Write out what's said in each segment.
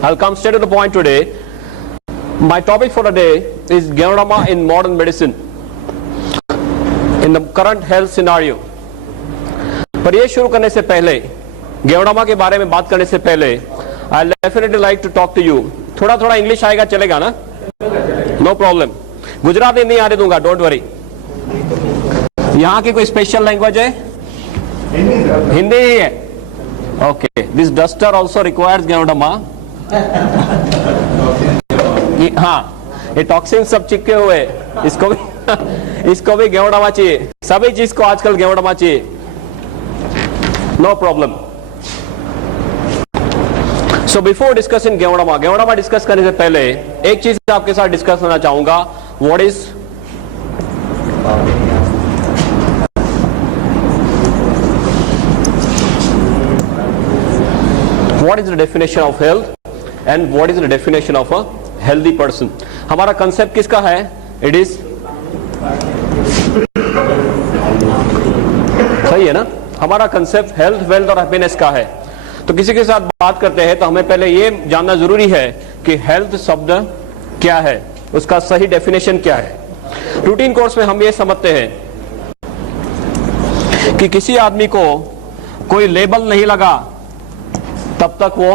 I'll come straight to the point today. My topic for today is Ganoderma in modern medicine, in the current health scenario. पर ये शुरू करने से पहले, Ganoderma के बारे में बात करने से पहले, I'll definitely like to talk to you. थोड़ा इंग्लिश आएगा, चलेगा ना? No problem. गुजराती नहीं आने दूंगा, don't worry. यहाँ की कोई स्पेशल लैंग्वेज है? हिंदी ही है. Okay. This duster also requires Ganoderma. हाँ, ये टॉक्सिन सब चिपके हुए, इसको भी Ganoderma चाहिए. सभी चीज को आजकल Ganoderma चाहिए. No problem. So before discussing Ganoderma discuss करने से पहले एक चीज आपके साथ डिस्कस करना चाहूंगा. What is the definition of health and what is the definition of a healthy person? हमारा कंसेप्ट किसका है? It is सही है ना? हमारा कंसेप्ट हेल्थ, वेल्थ और हैप्पीनेस का है. तो किसी के साथ बात करते हैं तो हमें पहले ये जानना जरूरी है कि हेल्थ शब्द क्या है, उसका सही डेफिनेशन क्या है. रूटीन कोर्स में हम ये समझते हैं कि किसी आदमी को कोई लेबल नहीं लगा तब तक वो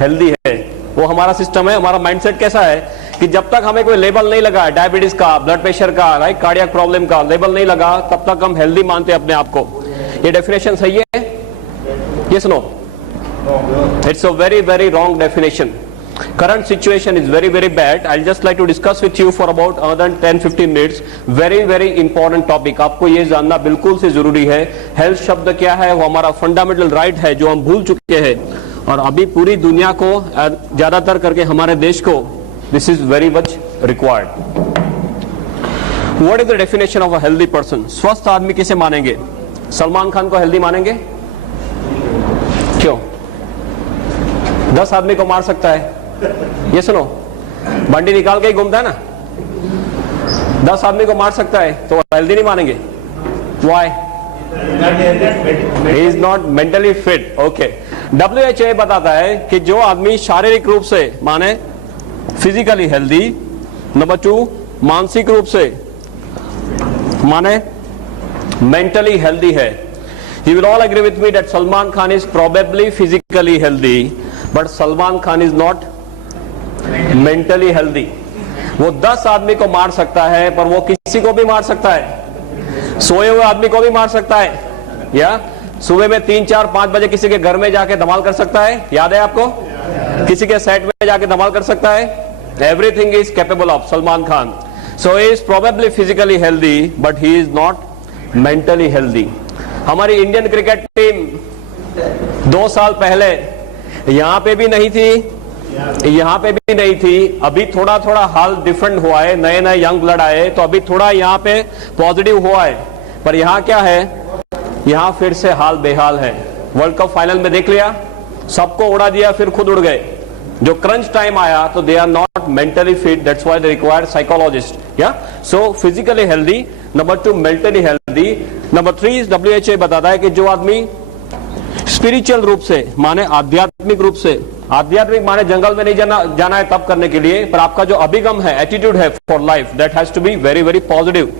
हेल्दी है. वो हमारा सिस्टम है, हमारा माइंडसेट कैसा है कि जब तक हमें कोई लेबल नहीं लगा, डायबिटीज का, ब्लड प्रेशर का, राइट, कार्डियक प्रॉब्लम का लेबल नहीं लगा, तब तक हम हेल्दी मानते हैं अपने आप को. ये डेफिनेशन सही है? Yes no? It's a very very wrong definition. Current situation is very very bad. I'll just like to discuss with you for about another 10-15 minutes. Very very important topic. आपको ये जानना बिल्कुल से जरूरी है. हेल्थ शब्द क्या है? वो हमारा फंडामेंटल राइट है जो हम भूल चुके हैं, और अभी पूरी दुनिया को, ज्यादातर करके हमारे देश को, this is very much required. What is the definition of a healthy person? स्वस्थ आदमी किसे मानेंगे? सलमान खान को हेल्दी मानेंगे? क्यों? 10 आदमी को मार सकता है. ये सुनो, बंडी निकाल के ही घूमता है ना. 10 आदमी को मार सकता है तो हेल्दी नहीं मानेंगे. Why? He is not mentally fit. Okay. WHO बताता है कि जो आदमी शारीरिक रूप से माने फिजिकली हेल्दी, नंबर 2 मानसिक रूप से माने मेंटली हेल्दी है. You will all agree with me that Salman Khan is probably physically healthy, but Salman Khan is not mentally healthy. वो 10 आदमी को मार सकता है पर वो किसी को भी मार सकता है. सोए हुए आदमी को भी मार सकता है, या सुबह में 3, 4, 5 बजे किसी के घर में जाके धमाल कर सकता है. याद है आपको? किसी के सेट में जाके धमाल कर सकता है. Everything is capable of Salman Khan. So he is probably physically healthy but he is not mentally healthy. हमारी इंडियन क्रिकेट टीम 2 साल पहले यहां पे भी नहीं थी, यहां पे भी नहीं थी. अभी थोड़ा हाल डिफरेंट हुआ है, नए नए यंग ब्लड आए तो अभी थोड़ा यहां पे पॉजिटिव हुआ है. पर यहां क्या है? यहां फिर से हाल बेहाल है. वर्ल्ड कप फाइनल में देख लिया, सबको उड़ा दिया, फिर खुद उड़ गए. जो क्रंच टाइम आया तो they are not mentally fit. That's why they require psychologist. या so physically healthy, number 2 mentally healthy, number 3 WHO बताता है कि जो आदमी स्पिरिचुअल रूप से माने आध्यात्मिक रूप से, आध्यात्मिक माने जंगल में नहीं जाना है तब करने के लिए, पर आपका जो अभिगम है, एटीट्यूड है for life, that has to be very very positive.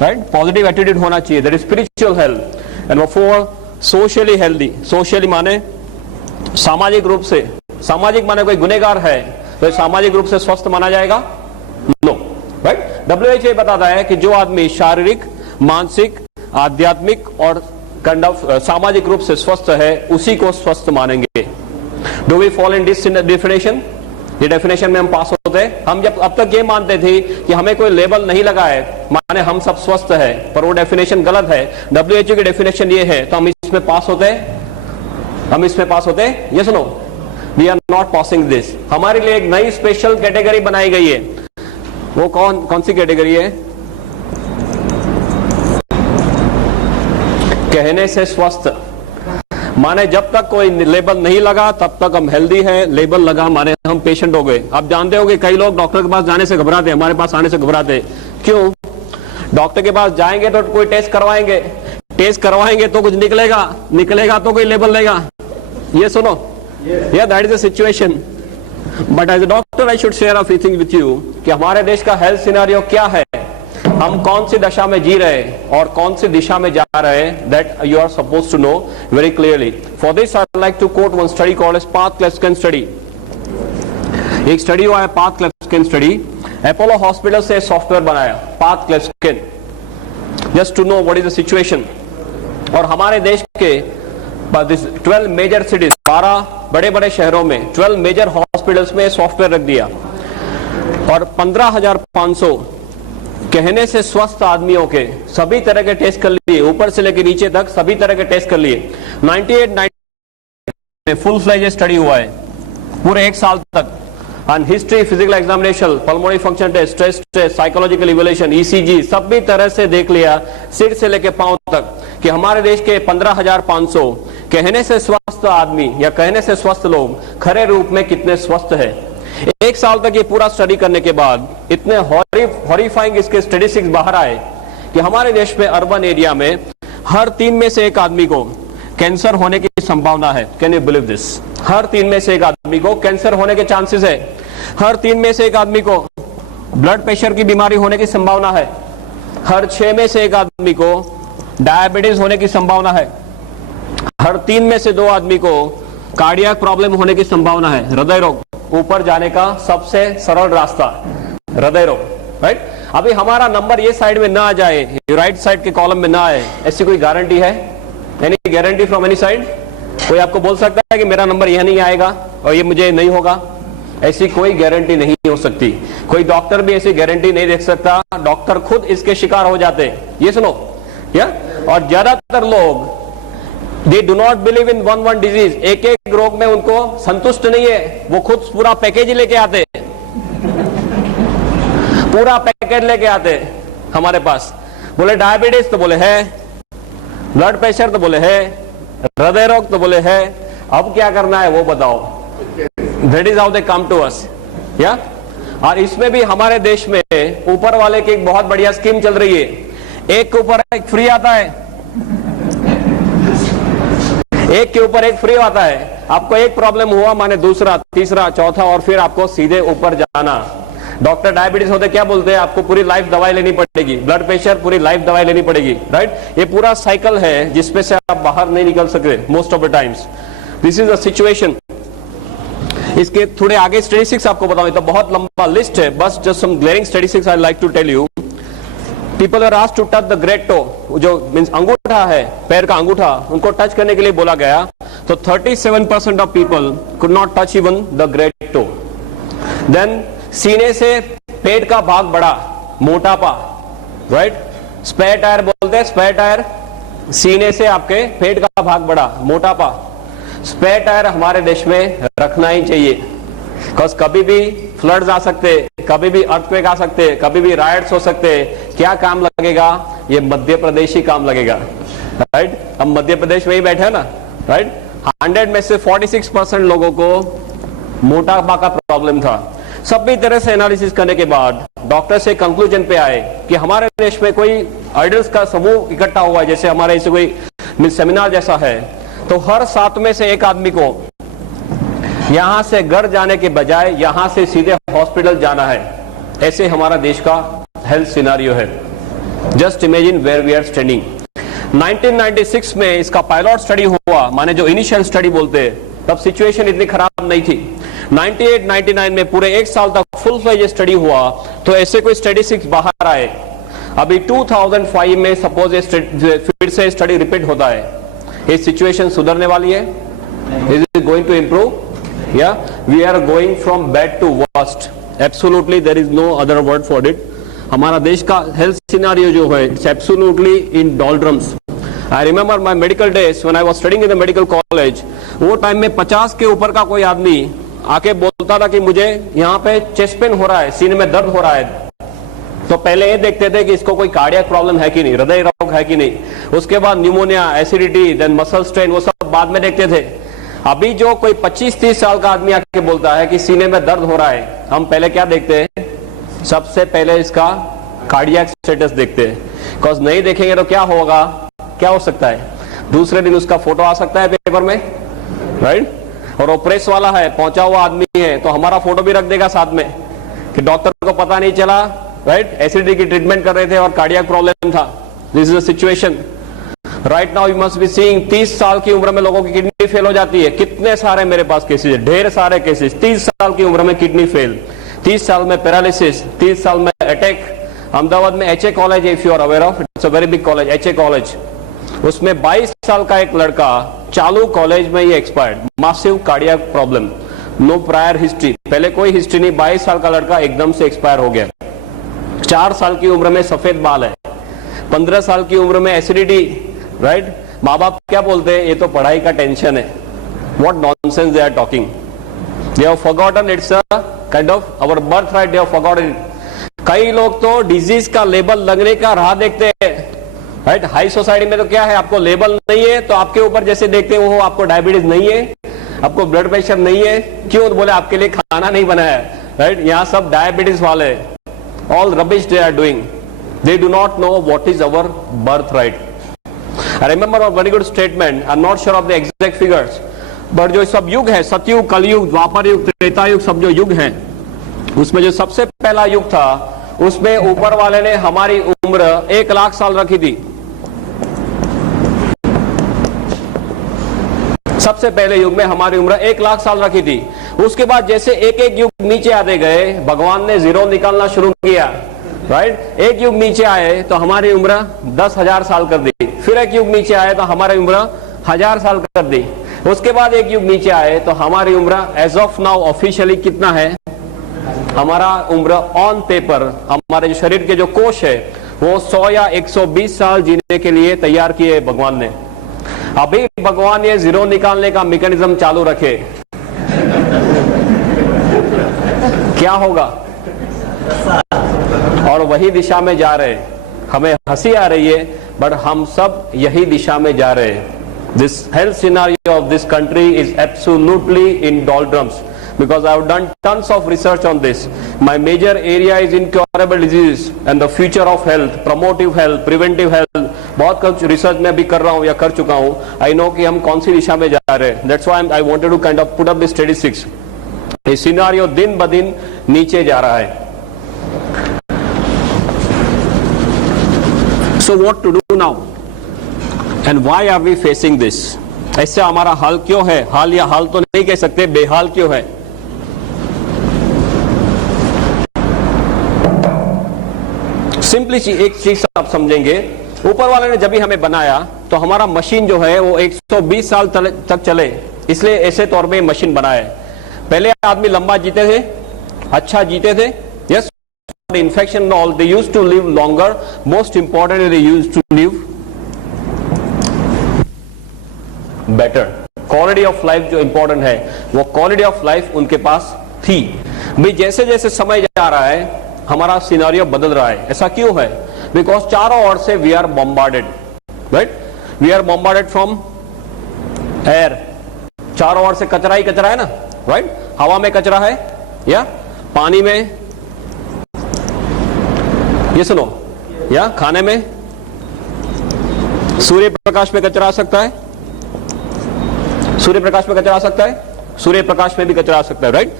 Right, positive attitude होना चाहिए. That is spiritual health. And 4 socially healthy. Socially माने सामाजिक रूप से, सामाजिक माने कोई गुनहगार है तो सामाजिक रूप से स्वस्थ माना जाएगा? नो. राइट, WHO बताता है कि जो आदमी शारीरिक, मानसिक, आध्यात्मिक और काइंड ऑफ सामाजिक रूप से स्वस्थ है उसी को स्वस्थ मानेंगे. Do we follow in this definition? ये डेफिनेशन में हम पास होते हैं. हम जब अब तक ये मानते थे कि हमें कोई लेबल नहीं लगा है माने हम सब स्वस्थ है, पर वो डेफिनेशन गलत है. WHO की डेफिनेशन ये है तो हम इसमें पास होते हैं. हम इसमें पास होते हैं? ये सुनो, we are not passing this. हमारे लिए एक नई स्पेशल कैटेगरी बनाई गई है. वो कौन सी कैटेगरी है? कहने से स्वस्थ. माने जब तक कोई लेबल नहीं लगा तब तक हम हेल्दी है, लेबल लगा माने हम पेशेंट हो गए. आप जानते होंगे कई लोग डॉक्टर के पास जाने से घबराते हैं, हमारे पास आने से घबराते हैं. क्यों? डॉक्टर के पास जाएंगे तो कोई टेस्ट करवाएंगे तो कुछ निकलेगा तो कोई लेबल लेगा. ये सुनो, that is the situation. But as a doctor I should share a few things with you कि हमारे देश का हेल्थ सिनेरियो क्या है, हम कौन सी दशा में जी रहे हैं और कौन सी दिशा में जा रहे हैं, that you are suppose to know very clearly. For this I like to quote one study called as Path Clefskin study. एक स्टडी हुआ है Path Clefskin study. Apollo hospital से सॉफ्टवेयर बनाया Path Clefskin, just to know what is the situation. और हमारे देश के 12 मेजर सिटीज, 12 बड़े बड़े शहरों में 12 मेजर हॉस्पिटल्स में सॉफ्टवेयर रख दिया और 15,500 कहने से स्वस्थ आदमियों के सभी तरह के टेस्ट कर लिए, ऊपर से लेकर नीचे तक सभी तरह के टेस्ट कर लिए. 98 में फुल फ्लेज स्टडी हुआ है पूरे 1 साल तक. And history, physical examination, pulmonary function test, stress test, psychological evaluation, ECG, सभी तरह से देख लिया सिर से लेकर पांव तक कि हमारे देश के 15,500 कहने से स्वस्थ आदमी या कहने से स्वस्थ लोग खरे रूप में कितने स्वस्थ है. 1 साल तक ये पूरा स्टडी करने के बाद इतने हॉरिफाइंग इसके स्टैटिस्टिक्स बाहर आए कि हमारे देश में अर्बन एरिया में हर 3 में से 1 आदमी को कैंसर होने की संभावना है. Can you believe this? हर 3 में से 1 आदमी को कैंसर होने के चांसेस है. हर 3 में से 1 आदमी को ब्लड प्रेशर की बीमारी होने की संभावना है. हर 6 में से 1 आदमी को डायबिटीज होने की संभावना है. हर 3 में से 2 आदमी को कार्डियक प्रॉब्लम होने की संभावना है. हृदय रोग ऊपर जाने का सबसे सरल रास्ता हृदय रोग, राइट. अभी हमारा नंबर ये साइड में ना आ जाए, राइट साइड के कॉलम में ना आए, ऐसी कोई गारंटी है? Any guarantee from any side? कोई आपको बोल सकता है कि मेरा नंबर यह नहीं आएगा और ये मुझे नहीं होगा? ऐसी कोई गारंटी नहीं हो सकती. कोई डॉक्टर भी ऐसी गारंटी नहीं दे सकता. डॉक्टर खुद इसके शिकार हो जाते हैं. ये सुनो या. और ज्यादातर लोग दे do not believe in one disease. एक रोग में उनको संतुष्ट नहीं है, वो खुद पूरा पैकेज लेके आते, पूरा पैकेज लेके आते हमारे पास. बोले डायबिटीज तो बोले है, ब्लड प्रेशर तो बोले है, हृदय रोग तो बोले है. अब क्या करना है वो बताओ. That is how they come to us. या और इसमें भी हमारे देश में ऊपर वाले की एक बहुत बढ़िया स्कीम चल रही है. एक के ऊपर एक फ्री आता है, एक के ऊपर एक फ्री आता है. आपको एक प्रॉब्लम हुआ माने दूसरा, तीसरा, चौथा और फिर आपको सीधे ऊपर जाना. डॉक्टर डायबिटीज होते क्या बोलते हैं? आपको पूरी लाइफ दवाई लेनी पड़ेगी. ब्लड प्रेशर पूरी लाइफ दवाई लेनी पड़ेगी, राइट. ये पूरा साइकिल है जिसमें से आप बाहर नहीं निकल सकते most of the times. This is the situation. इसके थोड़े आगे स्टैटिस्टिक्स आपको बताऊं तो बहुत लंबा लिस्ट है. बस just some glaring statistics I like to tell you. People are asked to touch the great toe, जो मींस अंगूठा है, पैर का अंगूठा, उनको टच करने के लिए बोला गया. तो 37% of people could not touch even the great toe. Then सीने से पेट का भाग बड़ा, मोटापा, राइट. स्पेयर टायर बोलते हैं, स्पेयर टायर. सीने से आपके पेट का भाग बड़ा, मोटापा. स्पेयर टायर हमारे देश में रखना ही चाहिए, बिकॉज कभी भी फ्लड्स आ सकते, कभी भी अर्थक्वेक आ सकते, कभी भी रायट्स हो सकते. क्या काम लगेगा? ये मध्य प्रदेश ही काम लगेगा, राइट. हम मध्य प्रदेश में ही बैठे हैं ना, राइट. 100 में से 46% लोगों को मोटापा का प्रॉब्लम था. सभी तरह से एनालिसिस करने के बाद डॉक्टर से कंक्लूजन पे आए कि हमारे देश में कोई आइडल्स का समूह इकट्ठा हुआ है, जैसे हमारे इसे कोई सेमिनार जैसा है, तो हर 7 में से 1 आदमी को यहां से घर जाने के बजाय यहां से सीधे हॉस्पिटल जाना है. ऐसे हमारा देश का हेल्थ सिनेरियो है. Just imagine where we are standing. 1996 में इसका पायलट स्टडी हुआ, माने जो इनिशियल स्टडी बोलते हैं, तब सिचुएशन इतनी खराब नहीं थी. 98-99 में पूरे 1 साल तक फुल फ्लेज स्टडी हुआ तो ऐसे कोई स्टैटिस्टिक्स बाहर आए. अभी 2005 में सपोज फिर से स्टडी रिपीट होता है. ये सिचुएशन सुधरने वाली है? Is it going to improve? या we are going from bad to worst. Absolutely there is no other word for it. हमारा देश का हेल्थ सिनेरियो जो है, it's absolutely in doldrums. I remember my medical days when I was studying in the medical college. वो time में 50 के ऊपर का कोई आदमी आके बोलता था कि मुझे यहाँ पे चेस्ट पेन हो रहा है, सीने में दर्द हो रहा है, तो पहले ये देखते थे कि इसको कोई कार्डियक प्रॉब्लम है कि नहीं, हृदय रोग है कि नहीं. उसके बाद pneumonia, acidity, then muscle strain, वो सब बाद में देखते थे. अभी जो कोई 25-30 साल का आदमी आके बोलता है कि सीने में दर्द हो रहा है, हम पहले क्या देखते हैं? सबसे पहले इसका कार्डियक स्टेटस देखते हैं. बिकॉज नहीं देखेंगे तो क्या होगा, क्या हो सकता है? दूसरे दिन उसका फोटो आ सकता है पेपर में, राइट. और वो प्रेस वाला है, पहुंचा हुआ आदमी है, तो हमारा फोटो भी रख देगा साथ में कि डॉक्टर को पता नहीं चला, राइट, एसिडिटी की ट्रीटमेंट कर रहे थे और कार्डियक प्रॉब्लम था। This is the situation right now. You must be seeing 30 साल की उम्र में लोगों की किडनी फेल हो जाती है। कितने सारे मेरे पास केसेस है, ढेर सारे केसेस। 30 साल की उम्र में किडनी फेल, 30 साल में पैरालिसिस, 30 साल में अटैक। अहमदाबाद में एचए कॉलेज है, if you are aware of, it's a very big college, HA college. उसमें 22 साल का एक लड़का चालू कॉलेज में ही expired, massive cardiac problem, no prior history, पहले कोई हिस्ट्री नहीं, 22 साल का लड़का एकदम से एक्सपायर हो गया। 4 साल की उम्र में सफेद बाल है, 15 साल की उम्र में एसिडिटी, राइट। माँ बाप क्या बोलते हैं, ये तो पढ़ाई का टेंशन है। What nonsense they are talking, they have forgotten it's a kind of our birth right, they have forgotten it. कई लोग तो डिजीज का लेबल लगने का राह देखते हैं, राइट। हाई सोसाइटी में तो क्या है, आपको लेबल नहीं है तो आपके ऊपर जैसे देखते हो, आपको डायबिटीज नहीं है, आपको ब्लड प्रेशर नहीं है, क्यों, तो बोले आपके लिए खाना नहीं बनाया, राइट। यहाँ सब डायबिटीज वाले, all rubbish they are doing, they do not know what is our birth right. I remember a very good statement, I am not sure of the exact figures, but जो सब युग है, सतयुग, कलयुग, द्वापर युग, त्रेता युग, सब जो युग है, उसमें जो सबसे पहला युग था, उसमें ऊपर वाले ने हमारी उम्र 1 लाख साल रखी थी। सबसे पहले युग में हमारी उम्र 1 लाख साल रखी थी। उसके बाद जैसे एक एक युग नीचे आते गए, भगवान ने जीरो निकालना शुरू किया, राइट। एक युग नीचे आए तो हमारी उम्र 10,000 साल कर दी, फिर एक युग नीचे आए तो हमारी उम्र 1000 साल कर दी, उसके बाद एक युग नीचे आए तो हमारी उम्र एज ऑफ नाउ ऑफिशियली कितना है, हमारा उम्र ऑन पेपर, हमारे जो शरीर के जो कोश है वो 100 या 120 साल जीने के लिए तैयार किए भगवान ने। अभी भगवान ये जीरो निकालने का मैकेनिज्म चालू रखे, क्या होगा, और वही दिशा में जा रहे। हमें हंसी आ रही है, बट हम सब यही दिशा में जा रहे हैं। This health scenario of this country is absolutely in doldrums because I have done tons of research on this. My major area is incurable diseases and the future of health, promotive health, preventive health. बहुत कुछ research में भी कर रहा हूँ या कर चुका हूँ। I know कि हम कौन सी दिशा में जा रहे हैं। That's why I wanted to kind of put up the statistics. ये सिनारियो दिन ब दिन नीचे जा रहा है। So what to do now? And why are we facing this? ऐसे हमारा हाल क्यों है, हाल या हाल तो नहीं कह सकते, बेहाल क्यों है। सिंपली एक चीज आप समझेंगे, ऊपर वाले ने जब भी हमें बनाया तो हमारा मशीन जो है वो 120 साल तक चले, इसलिए ऐसे तौर पे मशीन बनाया है। पहले आदमी लंबा जीते थे, अच्छा जीते थे, yes, infection all, they used to live longer, most important they used to live better. Quality of life जो इंपॉर्टेंट है, वो क्वालिटी ऑफ लाइफ उनके पास थी। भाई जैसे जैसे समय जा रहा है हमारा सिनारियो बदल रहा है। ऐसा क्यों है? बिकॉज चारों ओर से we are bombarded, right, we are bombarded from air. चारों ओर से कचरा ही कचरा है ना, राइट। हवा में कचरा है, या पानी में, ये सुनो, या खाने में, सूर्य प्रकाश में कचरा आ सकता है, सूर्य प्रकाश में कचरा आ सकता है, सूर्य प्रकाश में भी कचरा आ सकता है, राइट।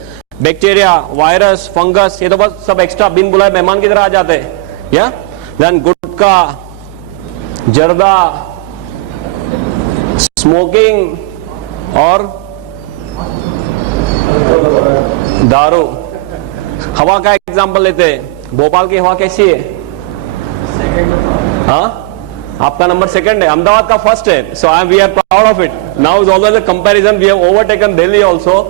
बैक्टीरिया, वायरस, फंगस, ये तो बस सब एक्स्ट्रा बिन बुलाए मेहमान की तरह आ जाते हैं, या देन गुटखा, जर्दा, स्मोकिंग और दारू। हवा का एग्जांपल लेते हैं, भोपाल की हवा कैसी है? हाँ, आपका नंबर सेकंड है, अहमदाबाद का फर्स्ट है। So we are proud of it. Now is always a comparison, we have overtaken Delhi also.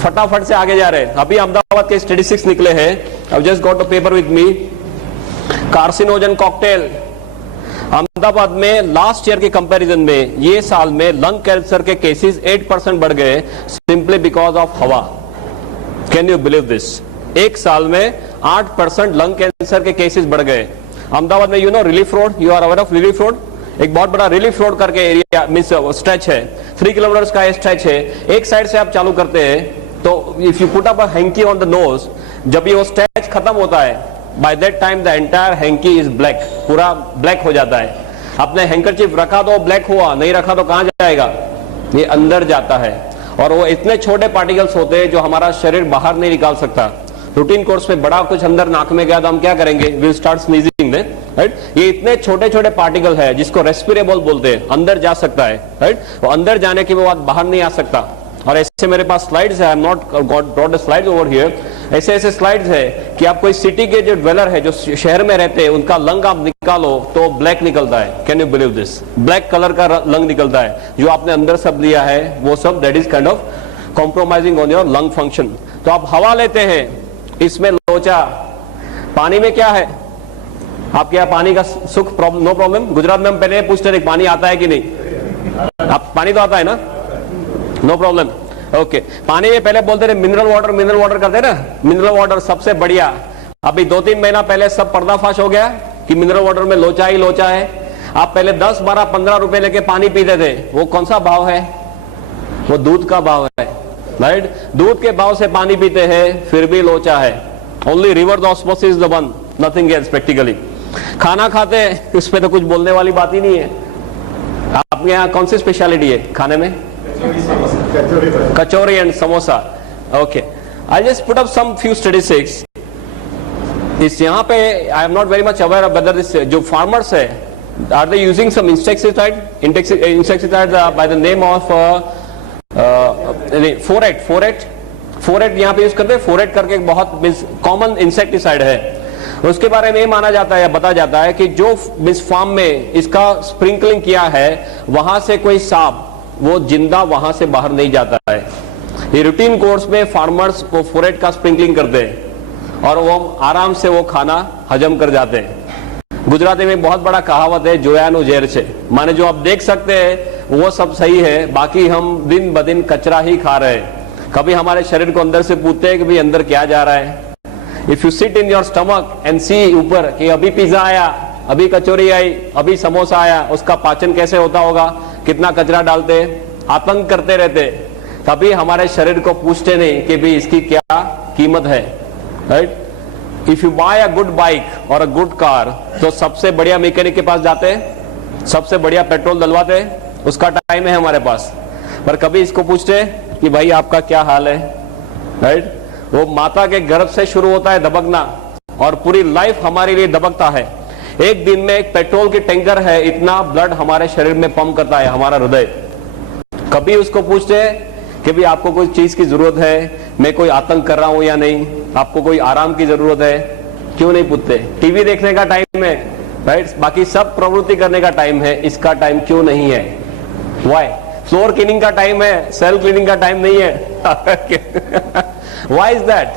फटाफट से आगे जा रहे हैं। अभी अहमदाबाद के स्टैटिस्टिक्स निकले हैं, I just got a paper with me. Carcinogen cocktail Ahmedabad में लास्ट ईयर के कंपैरिजन में ये साल में लंग कैंसर के केसेस 8% बढ़ गए, सिंपली बिकॉज ऑफ हवा। Can you believe this? एक साल में 8% लंग कैंसर के केसेस बढ़ गए अहमदाबाद में। You know Relief Road, you are aware of Relief Road? एक बहुत बड़ा रिलीफ रोड करके एरिया मींस स्ट्रेच है, 3 किलोमीटर का स्ट्रेच है। एक साइड से आप चालू करते हैं तो if you put up a hanky on the nose, जब ये वो स्ट्रेच खत्म होता है, by that time the entire hanky is black, पूरा ब्लैक हो जाता है। आपने हैंकरचीफ रखा तो ब्लैक हुआ, नहीं रखा तो कहां जाएगा? ये अंदर जाता है। और वो इतने छोटे पार्टिकल्स होते हैं जो हमारा शरीर बाहर नहीं निकाल सकता। रूटीन कोर्स में बड़ा कुछ अंदर नाक में गया तो हम क्या करेंगे, विल स्टार्ट स्नीजिंग, राइट। ये इतने छोटे छोटे पार्टिकल है जिसको रेस्पिरेबल बोलते हैं, अंदर जा सकता है, राइट। वो अंदर जाने के बाद बाहर नहीं आ सकता। और ऐसे मेरे पास स्लाइड्स है, I am not brought the slides over here. ऐसे ऐसे स्लाइड्स है कि आप कोई सिटी के जो ड्वेलर है, जो शहर में रहते हैं, उनका लंग आप निकालो तो ब्लैक निकलता है। Can you believe this? Black colour का लंग निकलता है। जो आपने अंदर सब लिया है वो सब, that is kind of compromising on your lung function. तो आप हवा लेते हैं, इसमें लोचा। पानी में क्या है, आपके यहाँ पानी का सुख प्रॉब्लम, नो प्रॉब्लम। गुजरात में हम पहले पूछते थे पानी आता है कि नहीं, आप पानी तो आता है ना, नो प्रॉब्लम, ओके। पानी में पहले बोलते थे मिनरल वाटर करते ना, मिनरल वाटर सबसे बढ़िया। अभी 2-3 महीना पहले सब पर्दाफाश हो गया कि मिनरल वाटर में लोचा ही लोचा है। आप पहले 10, 12, 15 रुपए लेके पानी पीते थे, वो कौन सा भाव है, वो दूध का भाव है, राइट। दूध के भाव से पानी पीते हैं, फिर भी लोचा है। Only reverse osmosis the one, nothing else practically. खाना खाते हैं, इस पे तो कुछ बोलने वाली बात ही नहीं है। आपके यहाँ कौन सी स्पेशलिटी है खाने में? Kachori and samosa, okay. I just put up some few statistics. इस यहाँ पे I am not very much aware of whether this, जो फार्मर्स है, are they using some insecticide by the name of phorate यहाँ पे यूज करते हैं। फोरेट करके एक बहुत कॉमन इंसेक्टिसाइड है। उसके बारे में माना जाता है या बताया जाता है कि जो मिस फार्म में इसका स्प्रिंकलिंग किया है, वहां से कोई सांप वो जिंदा वहां से बाहर नहीं जाता है। ये रूटीन कोर्स में फार्मर्स को फोरेट का स्प्रिंकलिंग करते हैं और वो आराम से वो खाना हजम कर जाते हैं। गुजराती में बहुत बड़ा कहावत है, जोयानु जेर छे, माने जो आप देख सकते हैं वो सब सही है, बाकी हम दिन ब दिन कचरा ही खा रहे हैं। कभी हमारे शरीर को अंदर से पूछते हैं कि भाई अंदर क्या जा रहा है। If you sit in your stomach and see ऊपर कि अभी पिज्जा आया, अभी कचौरी आई, अभी समोसा आया, उसका पाचन कैसे होता होगा, कितना कचरा डालते, आतंक करते रहते, कभी हमारे शरीर को पूछते नहीं कि भाई इसकी क्या कीमत है, right. If you buy a good bike or a good car, तो सबसे बढ़िया मैकेनिक के पास जाते हैं, सबसे बढ़िया पेट्रोल डलवाते हैं, उसका टाइम है हमारे पास। पर कभी इसको पूछते कि भाई आपका क्या हाल है, राइट। वो माता के गर्भ से शुरू होता है दबकना और पूरी लाइफ हमारे लिए दबकता है। एक दिन में एक पेट्रोल की टैंकर है, इतना ब्लड हमारे शरीर में पंप करता है हमारा हृदय। कभी उसको पूछते हैं कि भाई आपको कोई चीज की जरूरत है, मैं कोई आतंक कर रहा हूं या नहीं, आपको कोई आराम की जरूरत है, क्यों नहीं पूछते। टीवी देखने का टाइम है, राइट, बाकी सब प्रवृत्ति करने का टाइम है, इसका टाइम क्यों नहीं है? व्हाई? फ्लोर क्लीनिंग का टाइम है, सेल क्लीनिंग का टाइम नहीं है। Why is that?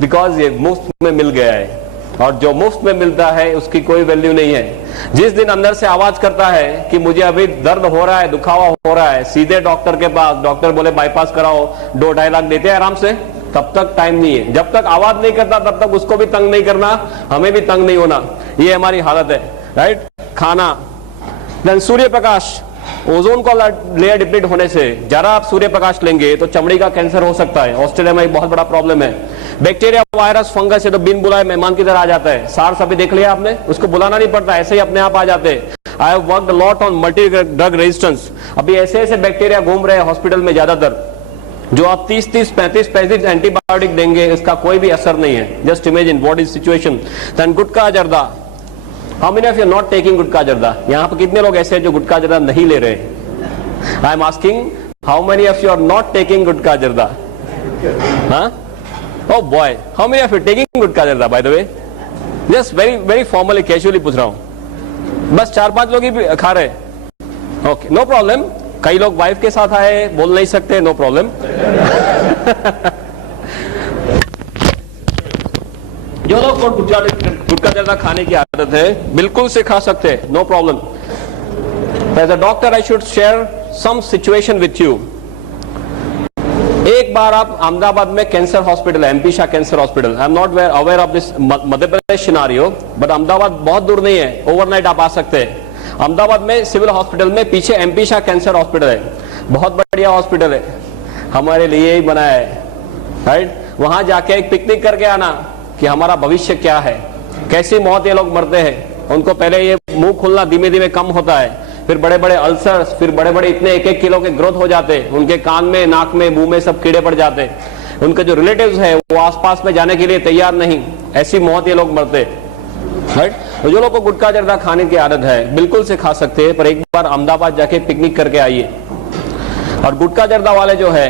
बिकॉज ये मुफ्त में मिल गया है, और जो मुफ्त में मिलता है उसकी कोई वैल्यू नहीं है। जिस दिन अंदर से आवाज करता है कि मुझे अभी दर्द हो रहा है, दुखावा हो रहा है, सीधे डॉक्टर के पास, डॉक्टर बोले बाईपास कराओ, 2-2.5 लाख देते हैं आराम से, तब तक टाइम नहीं है। जब तक आवाज नहीं करता तब तक उसको भी तंग नहीं करना, हमें भी तंग नहीं होना, ये हमारी हालत है, राइट। खाना, देन सूर्य प्रकाश, ओजोन का लेयर डिप्लीट होने से जरा आप सूर्य प्रकाश लेंगे तो चमड़ी का कैंसर हो सकता है। ऑस्ट्रेलिया में एक बहुत बड़ा प्रॉब्लम है। बैक्टीरिया, वायरस, फंगस है तो बिन बुलाए मेहमान की तरह आ जाता है। सार्स अभी देख लिया आपने, उसको बुलाना नहीं पड़ता, ऐसे ही अपने आप आ जाते हैं। I have worked lot on multi drug resistance. अभी ऐसे ऐसे बैक्टीरिया घूम रहे हैं हॉस्पिटल में ज्यादातर, जो आप 30-30, 35 एंटीबायोटिक देंगे, इसका कोई भी असर नहीं है। Just imagine what is situation. Then gutkha zarda, how many of you not taking gutkha zarda? यहाँ पर कितने लोग ऐसे हैं जो गुटखा जर्दा नहीं ले रहे? I am asking how many of you are not taking gutkha zarda? हाँ? Oh boy, how many of you taking गुटखा जर्दा by the way? Just very formally, casually पूछ रहा हूँ। बस 4-5 लोग ही खा रहे। Okay, no problem. कई लोग वाइफ के साथ आए, बोल नहीं सकते, no problem. जो लोग को गुटखा जर्दा खाने की आदत है, बिल्कुल से खा सकते हैं, no problem. As a doctor, I should share some situation with you. एक बार आप अहमदाबाद में कैंसर हॉस्पिटल है, MP Shah cancer hospital. I am not aware of this Madhya Pradesh scenario, but Ahmedabad बहुत दूर नहीं है, ओवरनाइट आप आ सकते हैं। अहमदाबाद में सिविल हॉस्पिटल में पीछे एमपी शाह कैंसर हॉस्पिटल है, बहुत बढ़िया हॉस्पिटल है, हमारे लिए ही बनाया है, राइट। वहां जाके एक पिकनिक करके आना कि हमारा भविष्य क्या है, कैसी मौत ये लोग मरते हैं। उनको पहले ये मुंह खुलना धीमे धीमे कम होता है, फिर बड़े बड़े अल्सर्स, फिर बड़े बड़े इतने 1-1 किलो के ग्रोथ हो जाते, उनके कान में, नाक में, मुंह में सब कीड़े पड़ जाते, उनके जो रिलेटिव्स है वो आसपास में जाने के लिए तैयार नहीं, ऐसी मौत ये लोग मरते, राइट। तो जो लोग को गुटखा जर्दा खाने की आदत है बिल्कुल से खा सकते हैं, पर एक बार अहमदाबाद जाके पिकनिक करके आइए। और गुटखा जर्दा वाले जो है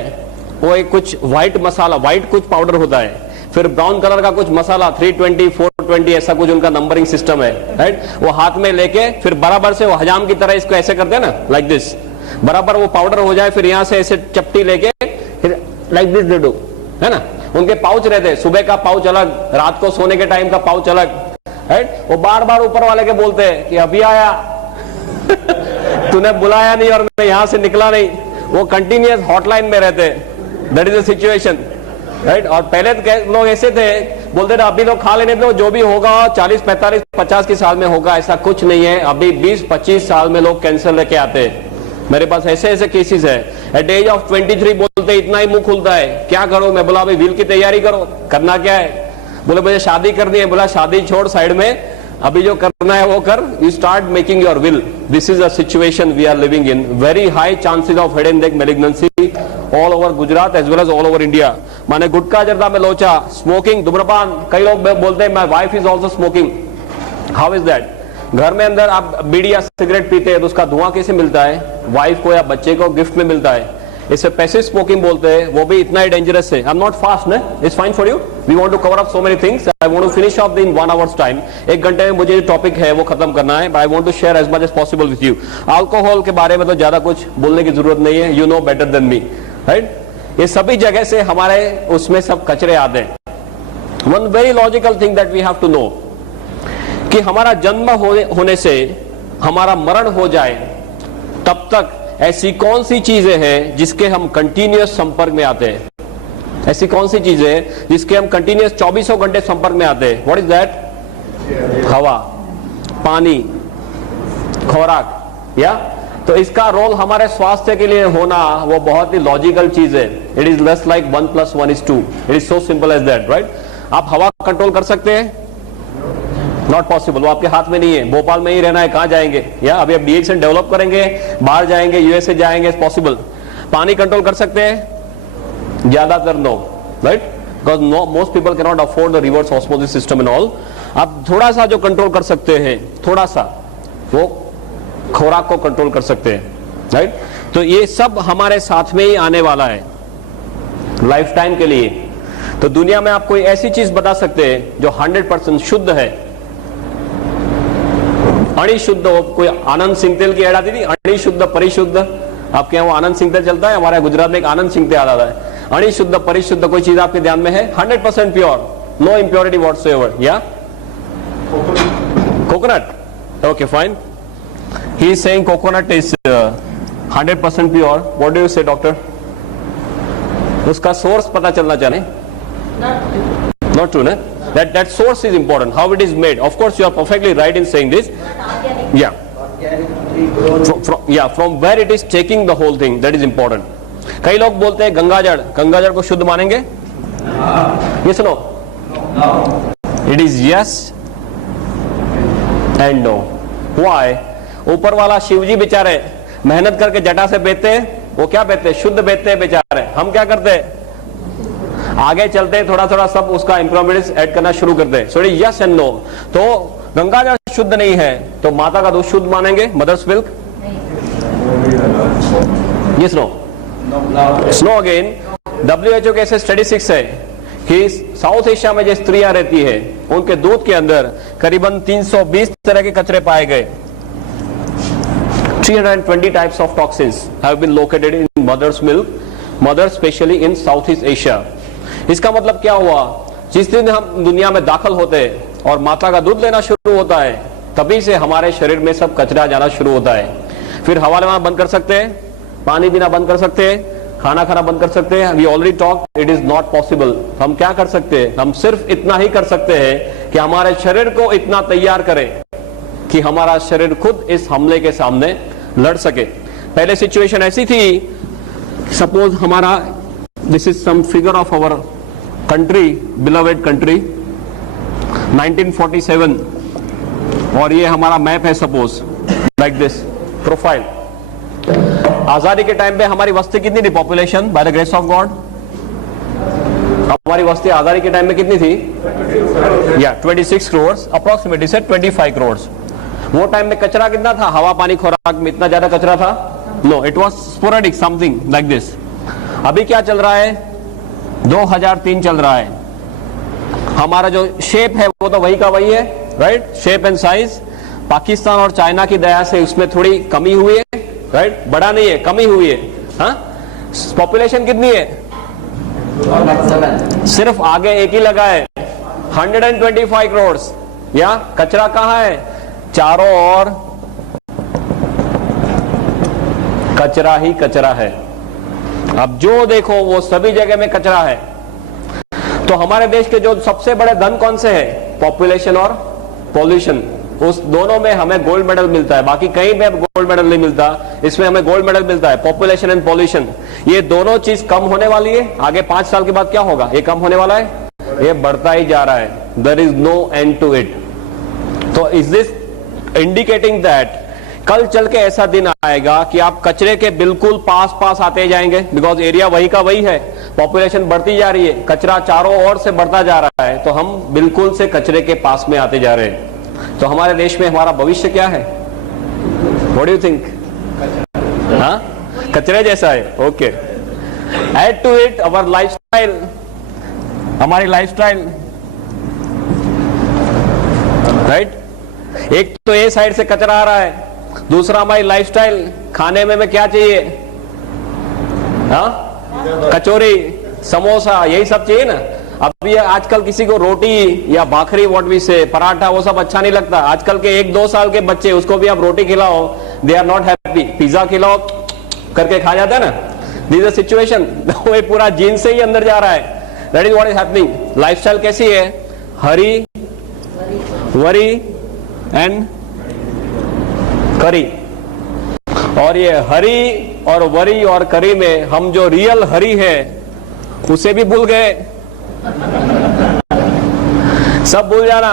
वो एक कुछ व्हाइट मसाला, व्हाइट कुछ पाउडर होता है, फिर ब्राउन कलर का कुछ मसाला 320 420 ऐसा कुछ उनका नंबरिंग सिस्टम है, राइट। वो हाथ में लेके फिर बराबर से वो हजाम की तरह इसको ऐसे करते हैं ना, लाइक दिस, बराबर वो पाउडर हो जाए, फिर यहां से ऐसे चपटी लेके फिर लाइक दिस दे दो, है ना। उनके पाउच रहते, सुबह का पाउच अलग, रात को सोने के टाइम का पाउच अलग, राइट। वो बार बार ऊपर वाले के बोलते हैं कि अभी आया तूने बुलाया नहीं और मैं यहां से निकला नहीं। वो कंटिन्यूअस हॉटलाइन में रहते, that is the situation, right. और पहले तो लोग ऐसे थे, बोलते थे अभी लोग खा लेने दो, जो भी होगा 40 45 50 की साल में होगा, ऐसा कुछ नहीं है। अभी 20 25 साल में लोग कैंसर लेके आते हैं। मेरे पास ऐसे ऐसे केसेस है, एट एज ऑफ 23 बोलते इतना ही मुंह खुलता है, क्या करो। मैं बोला अभी विल की तैयारी करो, करना क्या है। बोले मुझे शादी करनी है। बोला शादी छोड़ साइड में, अभी जो करना है वो कर, you start making your will. This is a situation we are living in. Very high chances of head and neck malignancy all over Gujarat as well as all over India. माने गुटखा जर्दा में लोचा, स्मोकिंग, धूम्रपान, कई लोग बोलते हैं my wife is also smoking. How is that? घर में अंदर आप बीड़ी या सिगरेट पीते हैं तो उसका धुआं कैसे मिलता है? वाइफ को या बच्चे को गिफ्ट में मिलता है। इसे पैसिव स्मोकिंग बोलते हैं, वो भी इतना ही डेंजरस है। आई एम नॉट फास्ट ना, it's fine for you. We want to cover up so many things. I want to finish off in 1 hours time. 1 घंटे में मुझे जो टॉपिक है वो खत्म करना है, but I want to share as much as possible with you. Alcohol के बारे में तो ज्यादा कुछ बोलने की जरूरत नहीं है, you know better than me, right. ये सभी जगह से हमारे उसमें सब कचरे आते हैं। One very logical thing that we have to know कि हमारा जन्म होने से हमारा मरण हो जाए तब तक ऐसी कौन सी चीजें हैं जिसके हम कंटिन्यूअस संपर्क में आते हैं? ऐसी कौन सी चीजें हैं जिसके हम कंटिन्यूअस 24 घंटे संपर्क में आते हैं? What is that? हवा, पानी, खुराक, या तो इसका रोल हमारे स्वास्थ्य के लिए होना वो बहुत ही लॉजिकल चीज है। It is less like 1 + 1 = 2। It is so simple as that, right. आप हवा कंट्रोल कर सकते हैं? नॉट पॉसिबल, वो आपके हाथ में नहीं है। भोपाल में ही रहना है, कहां जाएंगे? या अभी आप डीएक्सन डेवलप करेंगे, बाहर जाएंगे, यूएसए जाएंगे, पॉसिबल। पानी कंट्रोल कर सकते हैं? ज्यादातर no, right, because most people can not afford the reverse osmosis system and all. आप थोड़ा सा जो कंट्रोल कर सकते हैं, थोड़ा सा, वो खुराक को कंट्रोल कर सकते हैं, राइट। तो ये सब हमारे साथ में ही आने वाला है लाइफ टाइम के लिए। तो दुनिया में आप कोई ऐसी चीज बता सकते हैं जो 100% शुद्ध है, अणिशुद्ध हो? कोई आनंद सिंह तेल की ऐड आती थी, अणिशुद्ध परिशुद्ध। आपके यहाँ वो आनंद सिंह तेल चलता है, हमारे गुजरात में एक आनंद सिंह तेल आता है। अणिशुद्ध परिशुद्ध कोई चीज आपके ध्यान में है? 100% प्योर, नो इम्प्योरिटी व्हाटसोएवर। या coconut? Okay fine, he is saying coconut is 100% pure. What do you से डॉक्टर? उसका सोर्स पता चलना चाहिए। नॉट ट्रू ना? That source is important. How it is made. Of course, you are perfectly right in saying this. Yeah. From where it is taking the whole thing, that is important. कई लोग बोलते हैं गंगाजल, गंगाजल को शुद्ध मानेंगे? Yes or no? It is yes and no. Why? ऊपर वाला शिवजी बेचारे मेहनत करके जटा से बेचते हैं, वो क्या बेचते हैं? शुद्ध बेचते हैं बेचारे। हम क्या करते हैं? आगे चलते हैं, थोड़ा थोड़ा सब उसका इंप्रोमेंट्स ऐड करना शुरू करते हैं। So yes and no. तो गंगाजल शुद्ध नहीं है तो माता का दूध शुद्ध मानेंगे? Mothers milk? Yes no? No again. WHO के ऐसे स्टैटिस्टिक्स है कि साउथ एशिया में जो स्त्रियां रहती है उनके दूध के अंदर करीबन 320 तरह के कचरे पाए गए। 320 types of toxins have been located in mother's milk, mother especially in Southeast Asia. इसका मतलब क्या हुआ? जिस दिन हम दुनिया में दाखिल होते हैं और माता का दूध लेना शुरू होता है, तभी से हमारे शरीर में सब कचरा जाना शुरू होता है। फिर हवा लेना बंद कर सकते हैं, पानी पीना बंद कर सकते हैं, खाना खाना बंद कर सकते हैं। We already talk, it is not possible. हम क्या कर सकते हैं? हम सिर्फ इतना ही कर सकते हैं कि हमारे शरीर को इतना तैयार करें कि हमारा शरीर खुद इस हमले के सामने लड़ सके। पहले सिचुएशन ऐसी थी, सपोज हमारा, this is some figure of our country, beloved country, 1947, और ये हमारा मैप है, सपोज लाइक दिस, प्रोफाइल। आजादी के टाइम पे हमारी वस्ती कितनी थी? Population by the grace of God हमारी वस्ती आजादी के टाइम में कितनी थी? 26 करोड़ अप्रोक्सीमेटली से 25 करोड़। वो टाइम में कचरा कितना था? हवा पानी खुराक में इतना ज्यादा कचरा था? No, it was sporadic something like this. अभी क्या चल रहा है? 2003 चल रहा है। हमारा जो शेप है वो तो वही का वही है, right? Shape and size Pakistan और चाइना की दया से उसमें थोड़ी कमी हुई है, राइट? बड़ा नहीं है, कमी हुई है। हाँ, पॉपुलेशन कितनी है? सिर्फ आगे एक ही लगा है, 125 करोड़। या कचरा कहां है? चारों ओर कचरा ही कचरा है। अब जो देखो वो सभी जगह में कचरा है। तो हमारे देश के जो सबसे बड़े धन कौन से हैं? पॉपुलेशन और पॉल्यूशन। उस दोनों में हमें गोल्ड मेडल मिलता है, बाकी कहीं पे गोल्ड मेडल नहीं मिलता। इसमें हमें गोल्ड मेडल मिलता है, पॉपुलेशन एंड पॉल्यूशन। ये दोनों चीज कम होने वाली है। आगे 5 साल के बाद क्या होगा? ये कम होने वाला है, ये बढ़ता ही जा रहा है। There is no end to it. तो इज दिस इंडिकेटिंग दैट कल चल के ऐसा दिन आएगा कि आप कचरे के बिल्कुल पास पास आते जाएंगे, बिकॉज एरिया वही का वही है, पॉपुलेशन बढ़ती जा रही है, कचरा चारों ओर से बढ़ता जा रहा है, तो हम बिल्कुल से कचरे के पास में आते जा रहे हैं। तो हमारे देश में हमारा भविष्य क्या है? What do you think? हाँ, कचरे जैसा है। Okay, add to it our lifestyle, हमारी लाइफस्टाइल, राइट? एक तो ए साइड से कचरा आ रहा है, दूसरा हमारी लाइफस्टाइल। खाने में क्या चाहिए? हाँ, कचौरी समोसा यही सब चाहिए ना। अब ये आजकल किसी को रोटी या भाखरी, व्हाट वी से, पराठा, वो सब अच्छा नहीं लगता। आजकल के 1-2 साल के बच्चे, उसको भी आप रोटी खिलाओ, they are not happy. Pizza खिलाओ करके खा जाता है ना। This is situation. वो पूरा जीन से ही अंदर जा रहा है। That is what is happening. Lifestyle कैसी है? हरी, वरी एंड करी। और ये हरी और वरी और करी में हम जो रियल हरी है उसे भी भूल गए। सब भूल जाना,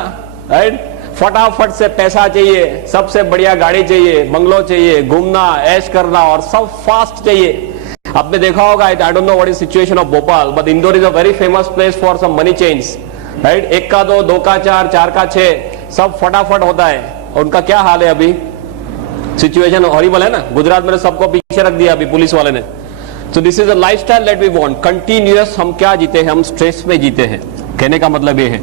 राइट? फटाफट से पैसा चाहिए, सबसे बढ़िया गाड़ी चाहिए, बंगलो चाहिए, घूमना, ऐश करना, और सब फास्ट चाहिए। आपने देखा होगा, I don't know what is situation of Bhopal, but Indore is a very famous place for some money change, right? 1 का 2, 2 का 4, 4 का 6, सब फटाफट होता है। और उनका क्या हाल है अभी? सिचुएशन हॉरिबल है ना। गुजरात में सबको पीछे रख दिया अभी पुलिस वाले ने। So this is a lifestyle that we want. Continuous हम क्या जीते हैं? हम स्ट्रेस में जीते हैं। कहने का मतलब ये है,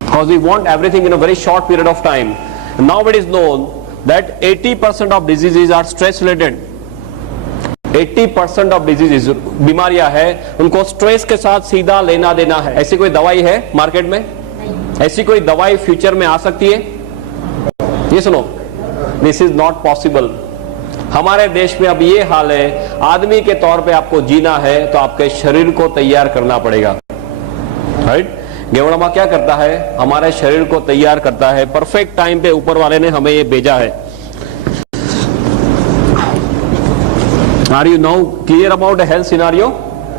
because we want everything in a very short period of time. Now it is known that 80% of diseases are stress related. 80% of diseases, बीमारियां हैं, उनको स्ट्रेस के साथ सीधा लेना देना है। ऐसी कोई दवाई है मार्केट में? ऐसी कोई दवाई फ्यूचर में आ सकती है? ये सुनो, दिस इज नॉट पॉसिबल। हमारे देश में अब ये हाल है, आदमी के तौर पे आपको जीना है तो आपके शरीर को तैयार करना पड़ेगा, राइट? गेवड़मा क्या करता है? हमारे शरीर को तैयार करता है। परफेक्ट टाइम पे ऊपर वाले ने हमें ये भेजा है। Are you now clear about the health scenario?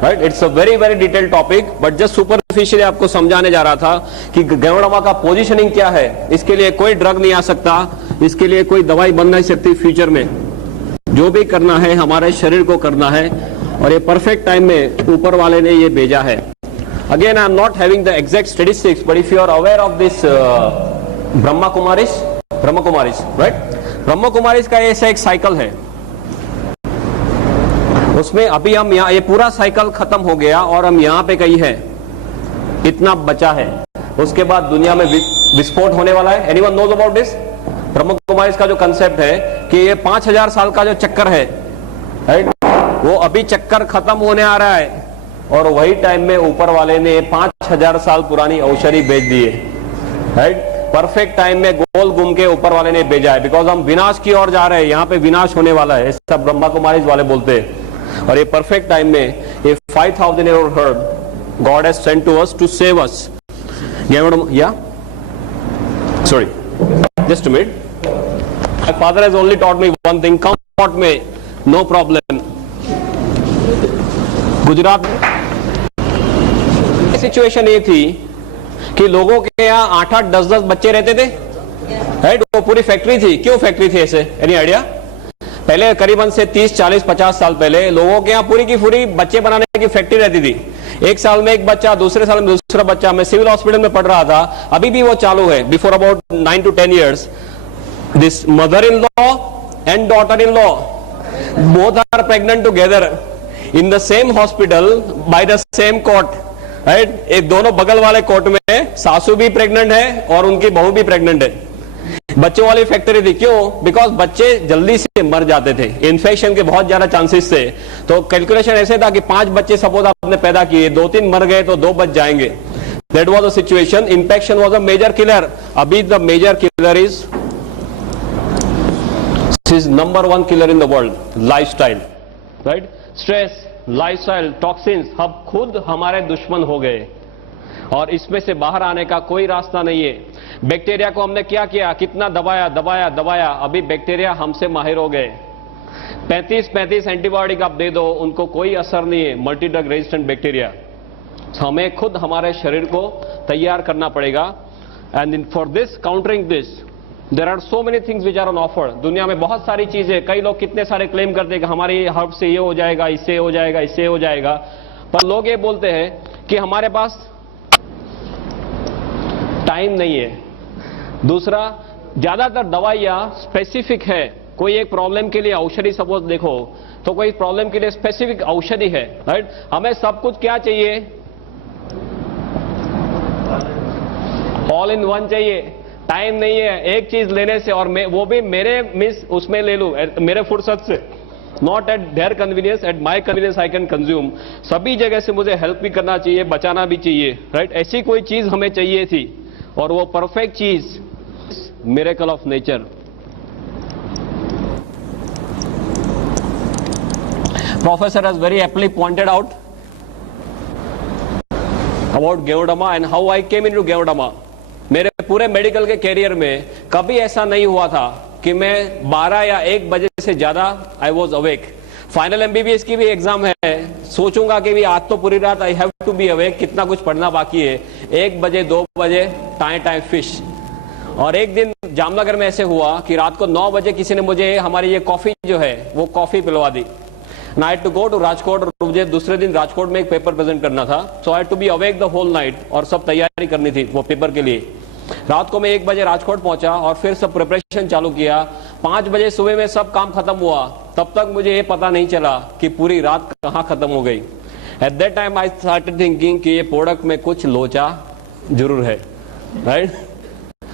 Right, it's a very very detailed topic, but just superficially आपको समझाने जा रहा था कि गेवड़मा का पोजीशनिंग क्या है। इसके लिए कोई ड्रग नहीं आ सकता, इसके लिए कोई दवाई बन नहीं सकती फ्यूचर में। जो भी करना है हमारे शरीर को करना है, और ये परफेक्ट टाइम में ऊपर वाले ने ये भेजा है। Again I am not having the exact statistics, but if you are aware of this Brahma Kumaris, right? Brahma Kumaris का ऐसा एक साइकिल है, उसमें अभी हम यहाँ, ये पूरा साइकिल खत्म हो गया और हम यहाँ पे कहीं है, इतना बचा है। उसके बाद दुनिया में विस्फोट होने वाला है। Anyone knows about this? Brahma Kumaris का जो कंसेप्ट है कि ये 5000 साल का जो चक्कर है, राइट, वो अभी चक्कर खत्म होने आ रहा है, और वही टाइम में ऊपर वाले ने 5000 साल पुरानी औषधि भेज दी है, राइट? परफेक्ट टाइम में गोल घूम के ऊपर वाले ने भेजा है, बिकॉज हम विनाश की ओर जा रहे हैं, यहाँ पे विनाश होने वाला है, ऐसा ब्रह्मा कुमारीज वाले बोलते हैं। और ये परफेक्ट टाइम में ये 5000 year old herd God has sent to us to save us. Yeah? Sorry. Just a minute. My father has only taught me one thing. Come taught me, no problem. Gujarat में situation ये थी कि लोगों के यहाँ 8-8, 10-10 बच्चे रहते थे, राइट? वो पूरी फैक्ट्री थी। क्यों फैक्ट्री थी ऐसे? Any idea? पहले करीबन से 30, 40, 50 साल पहले लोगों के यहाँ पूरी की पूरी बच्चे बनाने की फैक्ट्री रहती थी। एक साल में एक बच्चा, दूसरे साल में दूसरा बच्चा। मैं सिविल हॉस्पिटल में पढ़ रहा था, अभी भी वो चालू है। Before about 9 to 10 years, this mother in law and daughter in law both are pregnant together in the same hospital by the same court, right? एक दोनों बगल वाले कोर्ट में सासू भी प्रेग्नेंट है और उनकी बहू भी प्रेग्नेंट है। बच्चों वाली फैक्ट्री थी। क्यों? बिकॉज बच्चे जल्दी से मर जाते थे, इन्फेक्शन के बहुत ज्यादा चांसेस थे। तो कैलकुलेशन ऐसे था कि 5 बच्चे सपोज आपने पैदा किए, 2-3 मर गए तो 2 बच जाएंगे। That was the situation. Infection was a major killer. अभी the major killer is number 1 killer in the world, lifestyle, right? Stress, lifestyle, toxins, हम खुद हमारे दुश्मन हो गए और इसमें से बाहर आने का कोई रास्ता नहीं है। बैक्टीरिया को हमने क्या किया? कितना दबाया दबाया दबाया, अभी बैक्टीरिया हमसे माहिर हो गए। 35 एंटीबायोटिक आप दे दो, उनको कोई असर नहीं है, मल्टी ड्रग रेजिस्टेंट बैक्टीरिया। हमें खुद हमारे शरीर को तैयार करना पड़ेगा। And for this, countering this, there are so many things which are on offer. दुनिया में बहुत सारी चीजें, कई लोग कितने सारे क्लेम करते हैं कि हमारी हर्ब से ये हो जाएगा, इससे हो जाएगा, इससे हो जाएगा, पर लोग ये बोलते हैं कि हमारे पास टाइम नहीं है। दूसरा, ज्यादातर दवाइयां स्पेसिफिक है। कोई एक प्रॉब्लम के लिए औषधि सपोज देखो तो कोई प्रॉब्लम के लिए स्पेसिफिक औषधि है, राइट? हमें सब कुछ क्या चाहिए? ऑल इन वन चाहिए। टाइम नहीं है एक चीज लेने से, और वो भी मेरे मिस उसमें ले लूं, मेरे फुर्सत से। Not at their convenience, at my convenience I can consume. सभी जगह से मुझे हेल्प भी करना चाहिए, बचाना भी चाहिए, राइट? ऐसी कोई चीज हमें चाहिए थी, और वो परफेक्ट चीज, miracle of nature. Professor has very aptly pointed out about Ganoderma and how I came into Ganoderma. मेरे पूरे मेडिकल के कैरियर में कभी ऐसा नहीं हुआ था कि मैं 12 या 1 बजे से ज्यादा I was awake. Final MBBS की भी एग्जाम है, सोचूंगा कि भी आज तो पूरी रात I have to be awake, कितना कुछ पढ़ना बाकी है। 1 बजे 2 बजे टाइम फिश। और एक दिन जामनगर में ऐसे हुआ कि रात को 9 बजे किसी ने मुझे हमारी ये कॉफी जो है वो कॉफी पिलवा दी। I had to go to Rajkot, और मुझे दूसरे दिन राजकोट में एक पेपर प्रेजेंट करना था। So I had to be awake the whole night, और सब तैयारी करनी थी वो पेपर के लिए। रात को मैं 1 बजे राजकोट पहुंचा और फिर सब प्रिपरेशन चालू किया। 5 बजे सुबह में सब काम खत्म हुआ। तब तक मुझे ये पता नहीं चला कि पूरी रात कहाँ खत्म हो गई। At that time I started thinking कि ये प्रोडक्ट में कुछ लोचा जरूर है, राइट?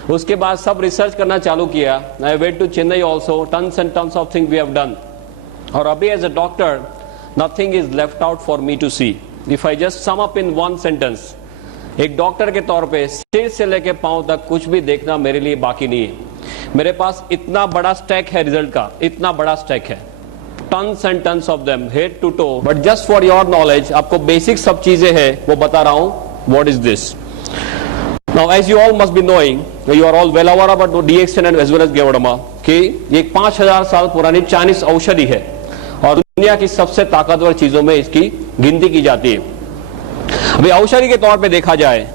उसके बाद सब रिसर्च करना चालू किया। I went to Chennai also, tons and tons of thing we have done. और अभी as a doctor nothing is left out for me to see. If I just sum up in 1 sentence, एक doctor के तौर पे सिर से लेके पांव तक कुछ भी देखना मेरे लिए बाकी नहीं है। मेरे पास इतना बड़ा स्टैक है रिजल्ट का, इतना बड़ा स्टैक है, tons and tons of them, head to toe. But just for your knowledge, आपको बेसिक सब चीजें हैं वो बता रहा हूं। What is this? Now, as you all must be knowing, you are all well aware about DXN and as well as Gevoderma, कि ये 5000 साल पुरानी चाइनीज औषधि है और दुनिया की सबसे ताकतवर चीजों में इसकी गिनती की जाती है। अभी औषधि के तौर पे देखा जाए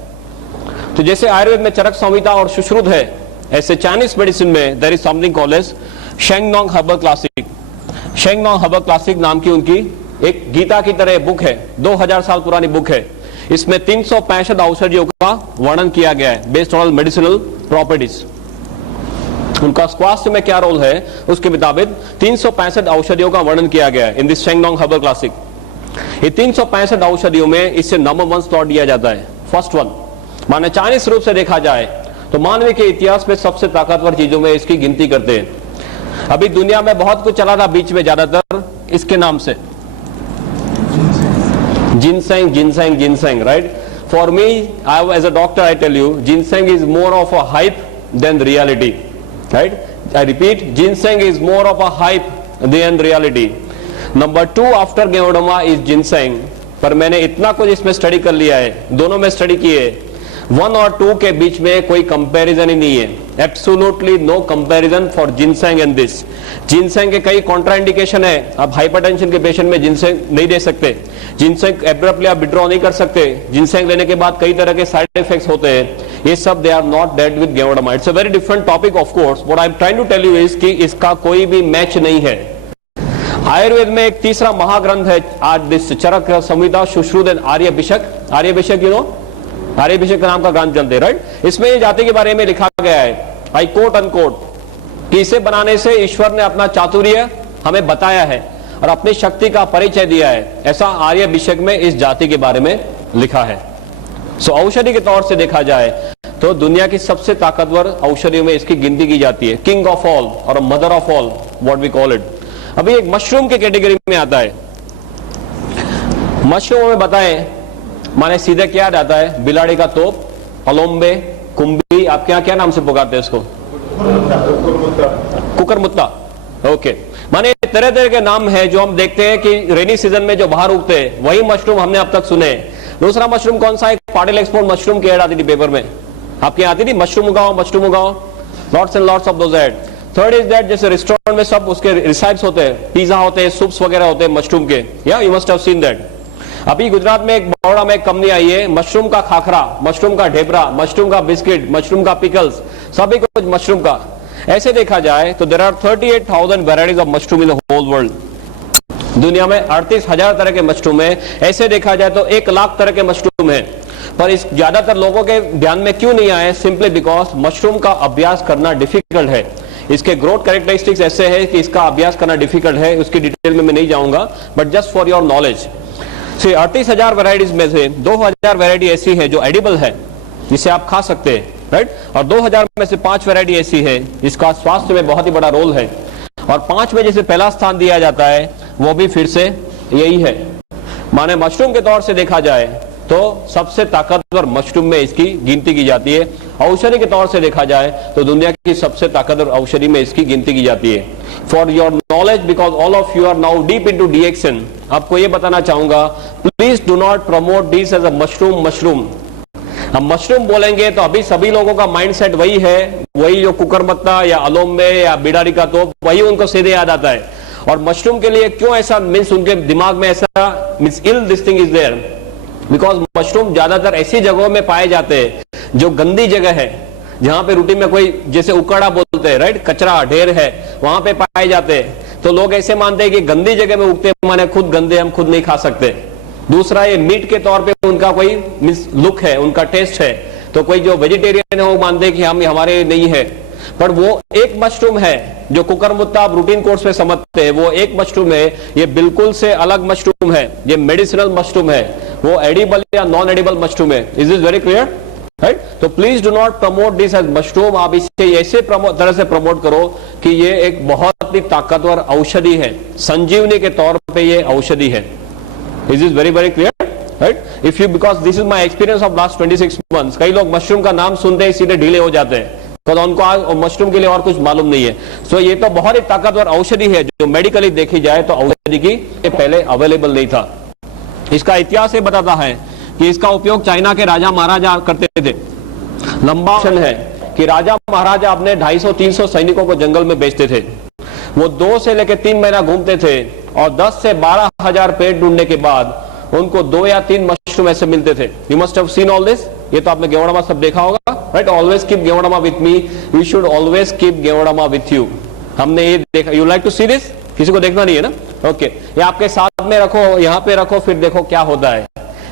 तो जैसे आयुर्वेद में चरक संहिता और सुश्रुत है, ऐसे चाइनीज मेडिसिन में there is something called as Shennong herbal classic. Shennong herbal classic नाम की उनकी एक गीता की तरह बुक है, 2000 साल पुरानी बुक है। इसमें 365 औषधियों का वर्णन किया गया है बेस्ड ऑन मेडिसिनल प्रॉपर्टीज। उनका स्वास्थ्य में क्या रोल है उसके मुताबिक 365 औषधियों का वर्णन किया गया है इन दिस शेंगनोंग हर्बल क्लासिक। ये 365 औषधियों में इससे नंबर 1 स्लॉट दिया जाता है, फर्स्ट 1। माने चाइनीज रूप से देखा जाए तो मानव के इतिहास में सबसे ताकतवर चीजों में इसकी गिनती करते हैं। अभी दुनिया में बहुत कुछ चला था बीच में, ज्यादातर इसके नाम से ginseng, ginseng, ginseng, right? For me, as a doctor, I tell you, ginseng is more of a hype than reality, right? I repeat, ginseng is more of a hype than reality. Number 2 after Gevoderma is ginseng. पर मैंने इतना कुछ इसमें study कर लिया है, दोनों में स्टडी किए, 1 और 2 के बीच में कोई कंपैरिजन ही नहीं है। Absolutely no comparison for ginseng and this. Ginseng के कई कॉन्ट्राइंडिकेशन है, आप हाइपरटेंशन के पेशेंट में जिनसेंग नहीं दे सकते, जिनसेंग एब्रप्टली आप विड्रॉ नहीं कर सकते, जिनसेंग लेने के बाद कई तरह के साइड इफेक्ट्स होते हैं, ये सब they are not that with Ganoderma. It's a very different topic of course. What I am trying to tell you is कि इसका कोई भी मैच नहीं है। आयुर्वेद में एक तीसरा महाग्रंथ है आज this Charaka Samhita Sushruta Aryabhishak. Aryabhishak you know, Aryabhishak नाम का ग्रंथ चलते राइट। इसमें ये जाति के बारे में लिखा गया है, आई कोट अनकोट, कि इसे बनाने से ईश्वर ने अपना चातुर्य हमें बताया है और अपनी शक्ति का परिचय दिया है, ऐसा आर्यभिषक में इस जाति के बारे में लिखा है। सो औषधि के तौर से देखा जाए तो दुनिया की सबसे ताकतवर औषधियों में इसकी गिनती की जाती है, किंग ऑफ ऑल और mother of all what we call it. अभी एक मशरूम के कैटेगरी में आता है। मशरूम में बताएं माने सीधे क्या आता है, बिलाड़ी का तोप, अलोम्बे, कुंभी, आपके यहाँ क्या नाम से पुकारते हैं इसको, कुकरमुत्ता, ओके। माने तरह तरह के नाम है जो हम देखते हैं कि रेनी सीजन में जो बाहर उगते हैं, वही मशरूम हमने अब तक सुने। दूसरा मशरूम कौन सा है, पाटिल एक्सपोर्ट मशरूम की एड आती थी पेपर में, आपके आती थी, मशरूम उगाओ मशरूम उगाओ, lots and lots of those ad. Third is that जैसे रेस्टोरेंट में सब उसके रिसाइप्स होते हैं, पिज्जा होते हैं, सूप्स वगैरह होते हैं मशरूम के, या you must have seen that. अभी गुजरात में एक बड़ौदा में एक कंपनी आई है, मशरूम का खाखरा, मशरूम का ढेबरा, मशरूम का बिस्किट, मशरूम का पिकल्स, सभी कुछ मशरूम का। ऐसे देखा जाए तो there are 38,000 varieties of mushroom in the whole world. दुनिया में 38,000 तरह के मशरूम है। ऐसे देखा जाए तो 1 लाख तरह के मशरूम है, पर इस ज्यादातर लोगों के ध्यान में क्यों नहीं आए, सिंपली बिकॉज मशरूम का अभ्यास करना डिफिकल्ट है। इसके ग्रोथ कैरेक्टरिस्टिक्स ऐसे है कि इसका अभ्यास करना डिफिकल्ट है, उसकी डिटेल में मैं नहीं जाऊंगा, but just for your knowledge. 38,000 varieties में से 2,000 वेराइटी ऐसी है जो एडिबल है, जिसे आप खा सकते हैं, राइट। और 2,000 में से 5 वेराइटी ऐसी है जिसका स्वास्थ्य में बहुत ही बड़ा रोल है। और 5 में जिसे पहला स्थान दिया जाता है वो भी फिर से यही है। माने मशरूम के तौर से देखा जाए तो सबसे ताकतवर मशरूम में इसकी गिनती की जाती है। औषधि के तौर से देखा जाए तो दुनिया की सबसे ताकतवर औषधि में इसकी गिनती की जाती है। For your knowledge, because all of you are now deep into DXN, आपको यह बताना चाहूंगा, please do not promote this as a mushroom. हम मशरूम बोलेंगे तो अभी सभी लोगों का माइंडसेट वही है, वही जो कुकरमत्ता या अलोम्बे या बिडारी का तोप, वही उनको सीधे याद आता है। और मशरूम के लिए क्यों ऐसा मीन्स उनके दिमाग में ऐसा means ill this thing is there, because mushroom ज्यादातर ऐसी जगहों में पाए जाते हैं जो गंदी जगह है, जहां पे रूटीन में कोई जैसे उकड़ा बोलते हैं, राइट, कचरा ढेर है, वहां पे पाए जाते हैं। तो लोग ऐसे मानते हैं कि गंदी जगह में उगते माने खुद गंदे, हम खुद नहीं खा सकते। दूसरा, ये मीट के तौर पे उनका कोई लुक है, उनका टेस्ट है, तो कोई जो वेजिटेरियन है वो मानते हैं कि हम हमारे नहीं है। पर वो एक मशरूम है जो कुकरमुत्ता आप रूटीन कोर्स में समझते हैं, वो एक मशरूम है, ये बिल्कुल से अलग मशरूम है, ये मेडिसिनल मशरूम है, वो एडिबल या नॉन एडिबल मशरूम है। Is this very clear, right. तो please do not promote this as mushroom. आप इसे ऐसे तरह से प्रमोट करो कि ये एक बहुत ही ताकतवर औषधि है, संजीवनी के तौर पर ये औषधि है। Is this very very clear, right. If you, because this is my experience of last 26 months, कई लोग मशरूम का नाम सुनते ही सीधे ढीले हो जाते हैं, तो उनको मशरूम के लिए और कुछ मालूम नहीं है। सो ये तो बहुत ही ताकतवर औषधि है जो मेडिकली देखी जाए तो औषधि की पहले अवेलेबल नहीं था। इसका इतिहास ये बताता है कि इसका उपयोग चाइना के राजा महाराजा करते थे। लंबा है कि राजा महाराजा अपने 250-300 सैनिकों को जंगल में बेचते थे। वो 2 से लेकर 3 महीना घूमते थे और 10 से 12,000 पेड़ ढूंढने के बाद उनको 2 या 3 मशरूम ऐसे मिलते थे। You must have seen all this, ये तो आपने गेवड़ामा सब देखा होगा, right. Always keep Ganoderma with me, you should always keep Ganoderma with you. हमने ये देखा, you like to see this, किसी को देखना नहीं है ना, ओके। ये आपके साथ में रखो, यहाँ पे रखो, फिर देखो क्या होता है।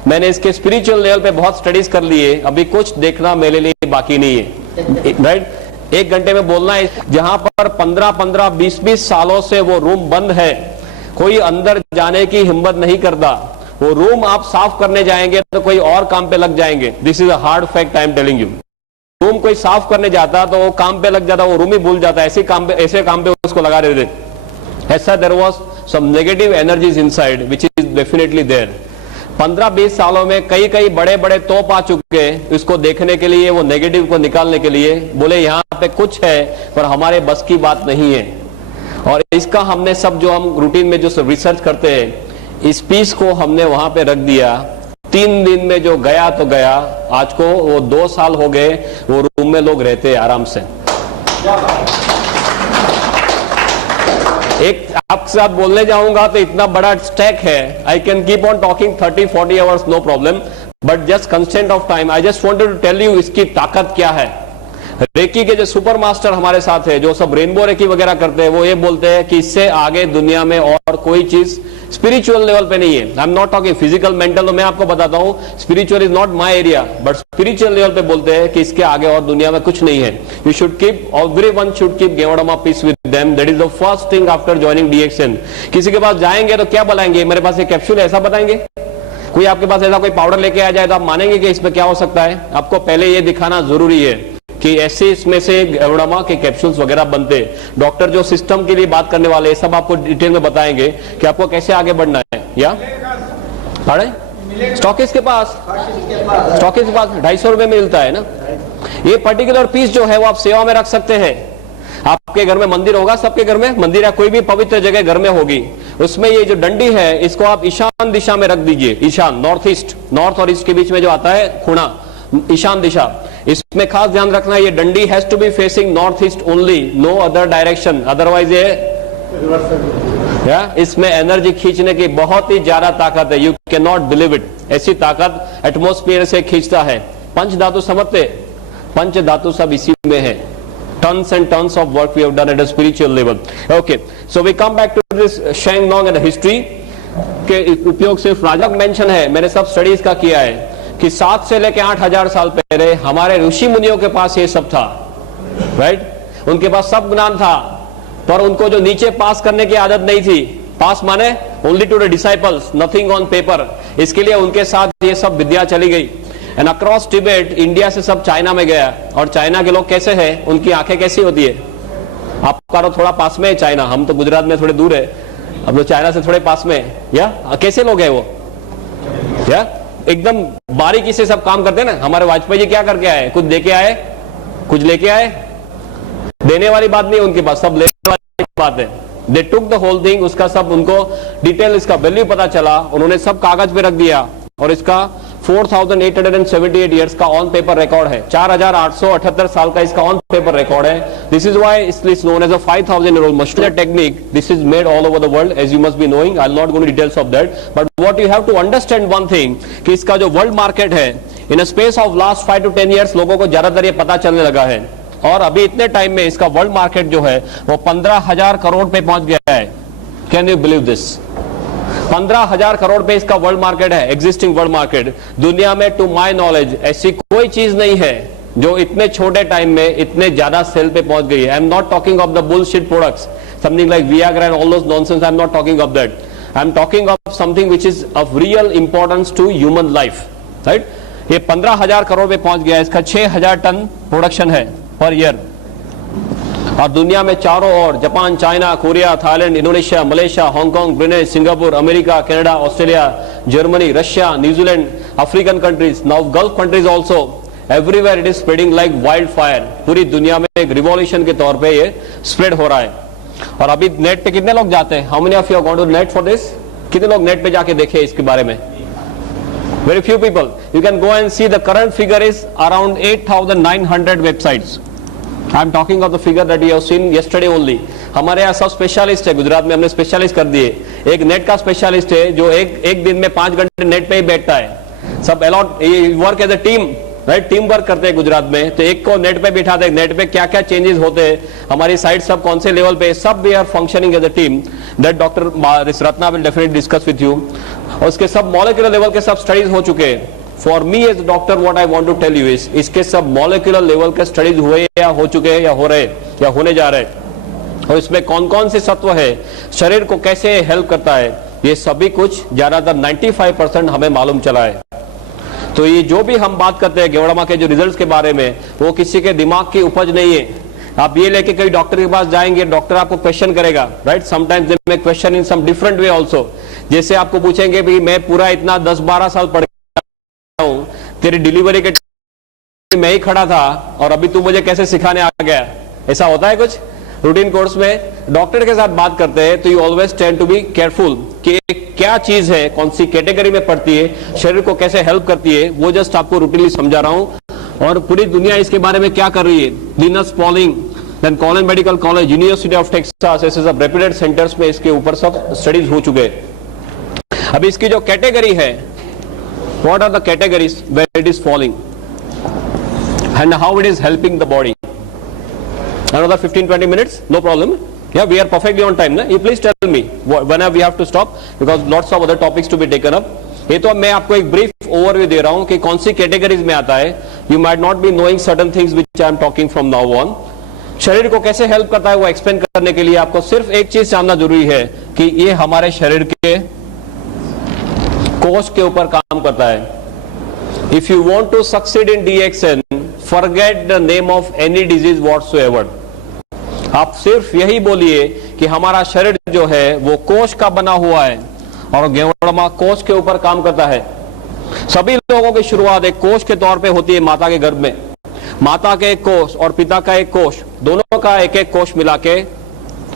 मैंने इसके स्पिरिचुअल लेवल पे बहुत स्टडीज कर लिए, अभी कुछ देखना मेरे लिए बाकी नहीं है, राइट। 1 घंटे में बोलना है, जहां पर 15-15, 20-20 सालों से वो रूम बंद है, कोई अंदर जाने की हिम्मत नहीं करता। वो रूम आप साफ करने जाएंगे तो कोई और काम पे लग जाएंगे। This is a hard fact, I am telling you. Room कोई साफ करने जाता तो वो काम पे लग जाता, वो रूम ही भूल जाता, ऐसे काम पे उसको लगा देते। ऐसा there was some negative energies inside which is definitely there. 15-20 सालों में कई बड़े बड़े तोप आ चुके इसको देखने के लिए, वो नेगेटिव को निकालने के लिए। बोले यहाँ पे कुछ है पर हमारे बस की बात नहीं है। और इसका हमने सब जो हम रूटीन में जो रिसर्च करते हैं, इस पीस को हमने वहां पे रख दिया। 3 दिन में जो गया तो गया, आज को वो 2 साल हो गए, वो रूम में लोग रहते हैं आराम से। एक आपके साथ बोलने जाऊंगा तो इतना बड़ा स्टैक है, I can keep on talking 30-40 hours, no problem, but just constant of time, I just wanted to tell you इसकी ताकत क्या है। रेकी के जो सुपर मास्टर हमारे साथ है, जो सब रेनबो रेकी वगैरह करते हैं, वो ये बोलते हैं कि इससे आगे दुनिया में और कोई चीज स्पिरिचुअल लेवल पे नहीं है। I am not talking physical mental, तो मैं आपको बताता हूं spiritual is not my area, but spiritual level पे बोलते हैं कि इसके आगे और दुनिया में कुछ नहीं है। You should keep, everyone should keep Ganoderma piece with them, that is the first thing after joining DXN. किसी के पास जाएंगे तो क्या बताएंगे, मेरे पास एक कैप्सूल है, ऐसा बताएंगे? कोई आपके पास ऐसा कोई पाउडर लेके आ जाए तो आप मानेंगे कि इसमें क्या हो सकता है? आपको पहले ये दिखाना जरूरी है कि ऐसे इसमें से गेवड़मा के कैप्सूल्स वगैरह बनते। डॉक्टर जो सिस्टम के लिए बात करने वाले सब आपको डिटेल में बताएंगे कि आपको कैसे आगे बढ़ना है। या स्टॉकिस्ट के पास 250 रुपए में मिलता है ना। ये पर्टिकुलर पीस जो है वो आप सेवा में रख सकते हैं। आपके घर में मंदिर होगा, सबके घर में मंदिर या कोई भी पवित्र जगह घर में होगी, उसमें ये जो डंडी है इसको आप ईशान दिशा में रख दीजिए। ईशान, नॉर्थ ईस्ट, नॉर्थ और ईस्ट के बीच में जो आता है खुणा, ईशान दिशा, इसमें खास ध्यान रखना, ये डंडी has to be facing north east only, no other direction, otherwise ये इसमें एनर्जी खींचने की बहुत ही ज्यादा ताकत है। You can not believe it, ऐसी ताकत एटमोस्फियर से खींचता है। पंच धातु समझते, पंच धातु सब इसी में है। Tons and tons of work we have done at a spiritual level. Okay, so we come back to this Sheng Nong and the history के उपयोग सिर्फ राजा मेंशन है, मैंने सब स्टडीज का किया है कि 7 से लेकर 8,000 साल पहले हमारे ऋषि मुनियों के पास ये सब था, राइट? उनके पास सब ज्ञान था, पर उनको जो नीचे पास करने की आदत नहीं थी। पास माने only to the disciples, nothing on paper. इसके लिए उनके साथ ये सब विद्या चली गई। एंड अक्रॉस टिबेट, इंडिया से सब चाइना में गया। और चाइना के लोग कैसे हैं, उनकी आंखें कैसी होती है? आपका तो थोड़ा पास में है चाइना, हम तो गुजरात में थोड़े दूर है, अब तो चाइना से थोड़े पास में है। या कैसे लोग हैं वो? या एकदम बारीकी से सब काम करते हैं ना। हमारे वाजपेयी जी क्या करके आए? कुछ दे के आए, कुछ लेके आए? देने वाली बात नहीं उनके पास, सब लेने वाली बात है। दे टुक द होल थिंग, उसका सब उनको डिटेल, इसका वैल्यू पता चला, उन्होंने सब कागज पे रख दिया। और इसका 4878 ईयर्स का ऑन पेपर रिकॉर्ड है। 4878 साल का इसका ऑन पेपर रिकॉर्ड है। This is why it is known as a 5000-year-old mushroom technique. This is made all over the world, as you must be knowing. I will not go into details of that, but what you have to understand one thing, कि इसका जो world market है, in a space of last 5 to 10 years लोगों को ज्यादातर ये पता चलने लगा है। और अभी इतने टाइम में इसका वर्ल्ड मार्केट जो है वो 15,000 करोड़ पे पहुंच गया है। Can you believe this? 15,000 crore पे इसका वर्ल्ड मार्केट है, एग्जिस्टिंग वर्ल्ड मार्केट। दुनिया में टू माय नॉलेज ऐसी कोई चीज नहीं है जो इतने छोटे टाइम में इतने ज्यादा सेल पे पहुंच गई है। I am not talking of the bullshit products, something like Viagra and all those nonsense. I am not talking of that. I am talking of something which is of real importance to human life, right? ये 15,000 करोड़ पे पहुंच गया है। इसका 6,000 ton production है per year. और दुनिया में चारों ओर Japan, China, Korea, Thailand, Indonesia, Malaysia, Hong Kong, Brunei, Singapore, America, Canada, Australia, Germany, Russia, New Zealand, African countries, now Gulf countries also, everywhere it is spreading like wildfire. पूरी दुनिया में एक रिवॉल्यूशन के तौर पे ये स्प्रेड हो रहा है। और अभी नेट पे कितने लोग जाते हैं? How many of you are going to net for this? कितने लोग नेट पे जाके देखे इसके बारे में? Very few people. You can go and see the current figure is around 8,900 websites. I am talking of the figure that you have seen yesterday only. हमारे यहाँ सब स्पेशलिस्ट है, गुजरात में हमने स्पेशलिस्ट कर दिए। एक नेट का स्पेशलिस्ट है जो एक दिन में 5 घंटे नेट पे ही बैठता है। सब allot work as a team, right? Team work करते हैं गुजरात में। तो एक को नेट पे बिठा दे, नेट पे क्या क्या चेंजेस होते हैं, हमारी साइट सब कौन से लेवल पे, सब we are functioning as a team. That doctor Ratna will definitely discuss with you. और उसके सब मॉलिक्यूलर लेवल के सब स्टडीज हो चुके हैं। For me as doctor what I want to tell you is, इसके सब मॉलिक्यूलर लेवल के स्टडीज हुए या हो चुके हैं या हो रहे या होने जा रहे, और इसमें कौन कौन से तत्व है, शरीर को कैसे हेल्प करता है, ये सभी कुछ ज्यादातर 95% हमें मालूम चला है। तो ये जो भी हम बात करते हैं गेवड़मा के जो रिजल्ट्स के बारे में, वो किसी के दिमाग की उपज नहीं है। आप ये लेके कई डॉक्टर के पास जाएंगे, डॉक्टर आपको क्वेश्चन करेगा, राइट? Sometimes they make question in some different way also. जैसे आपको पूछेंगे भी मैं पूरा इतना 10-12 साल पढ़ हूं, तेरी डिलीवरी के मैं ही खड़ा था और अभी तू मुझे कैसे सिखाने आ गया? ऐसा होता है कुछ रूटीन कोर्स में? डॉक्टर के साथ बात करते हैं तो you always tend to be careful कि क्या चीज है, कौन सी कैटेगरी में पड़ती है, शरीर को कैसे हेल्प करती है, वो जस्ट आपको रूटीनली समझा रहा हूं। और पूरी दुनिया इसके बारे में क्या कर रही है। Linus Pauling, then college medical college, University of Texas, ऐसे सब रेप्यूटेड सेंटर्स में इसके ऊपर सब स्टडीज हो चुके हैं। अब इसकी जो कैटेगरी है, what are the categories where it is falling and how it is helping the body. Another 15-20 minutes, no problem. Yeah, we are perfectly on time. You please tell me whenever we have to stop because lots of other topics to be taken up. ये तो मैं आपको एक brief overview दे रहा हूं कि कौन सी categories में आता है. You might not be knowing certain things which I am talking from now on. शरीर को कैसे हेल्प करता है वो एक्सप्लेन करने के लिए आपको सिर्फ एक चीज जानना जरूरी है कि ये हमारे शरीर के कोष के ऊपर काम करता है. If you want to succeed in DXN, forget the name of any disease whatsoever. आप सिर्फ यही बोलिए कि हमारा शरीर जो है वो कोष का बना हुआ है और गेवड़मा कोष के ऊपर काम करता है. सभी लोगों की शुरुआत एक कोष के तौर पे होती है माता के गर्भ में. माता के एक कोष और पिता का एक कोष, दोनों का एक एक कोष मिला के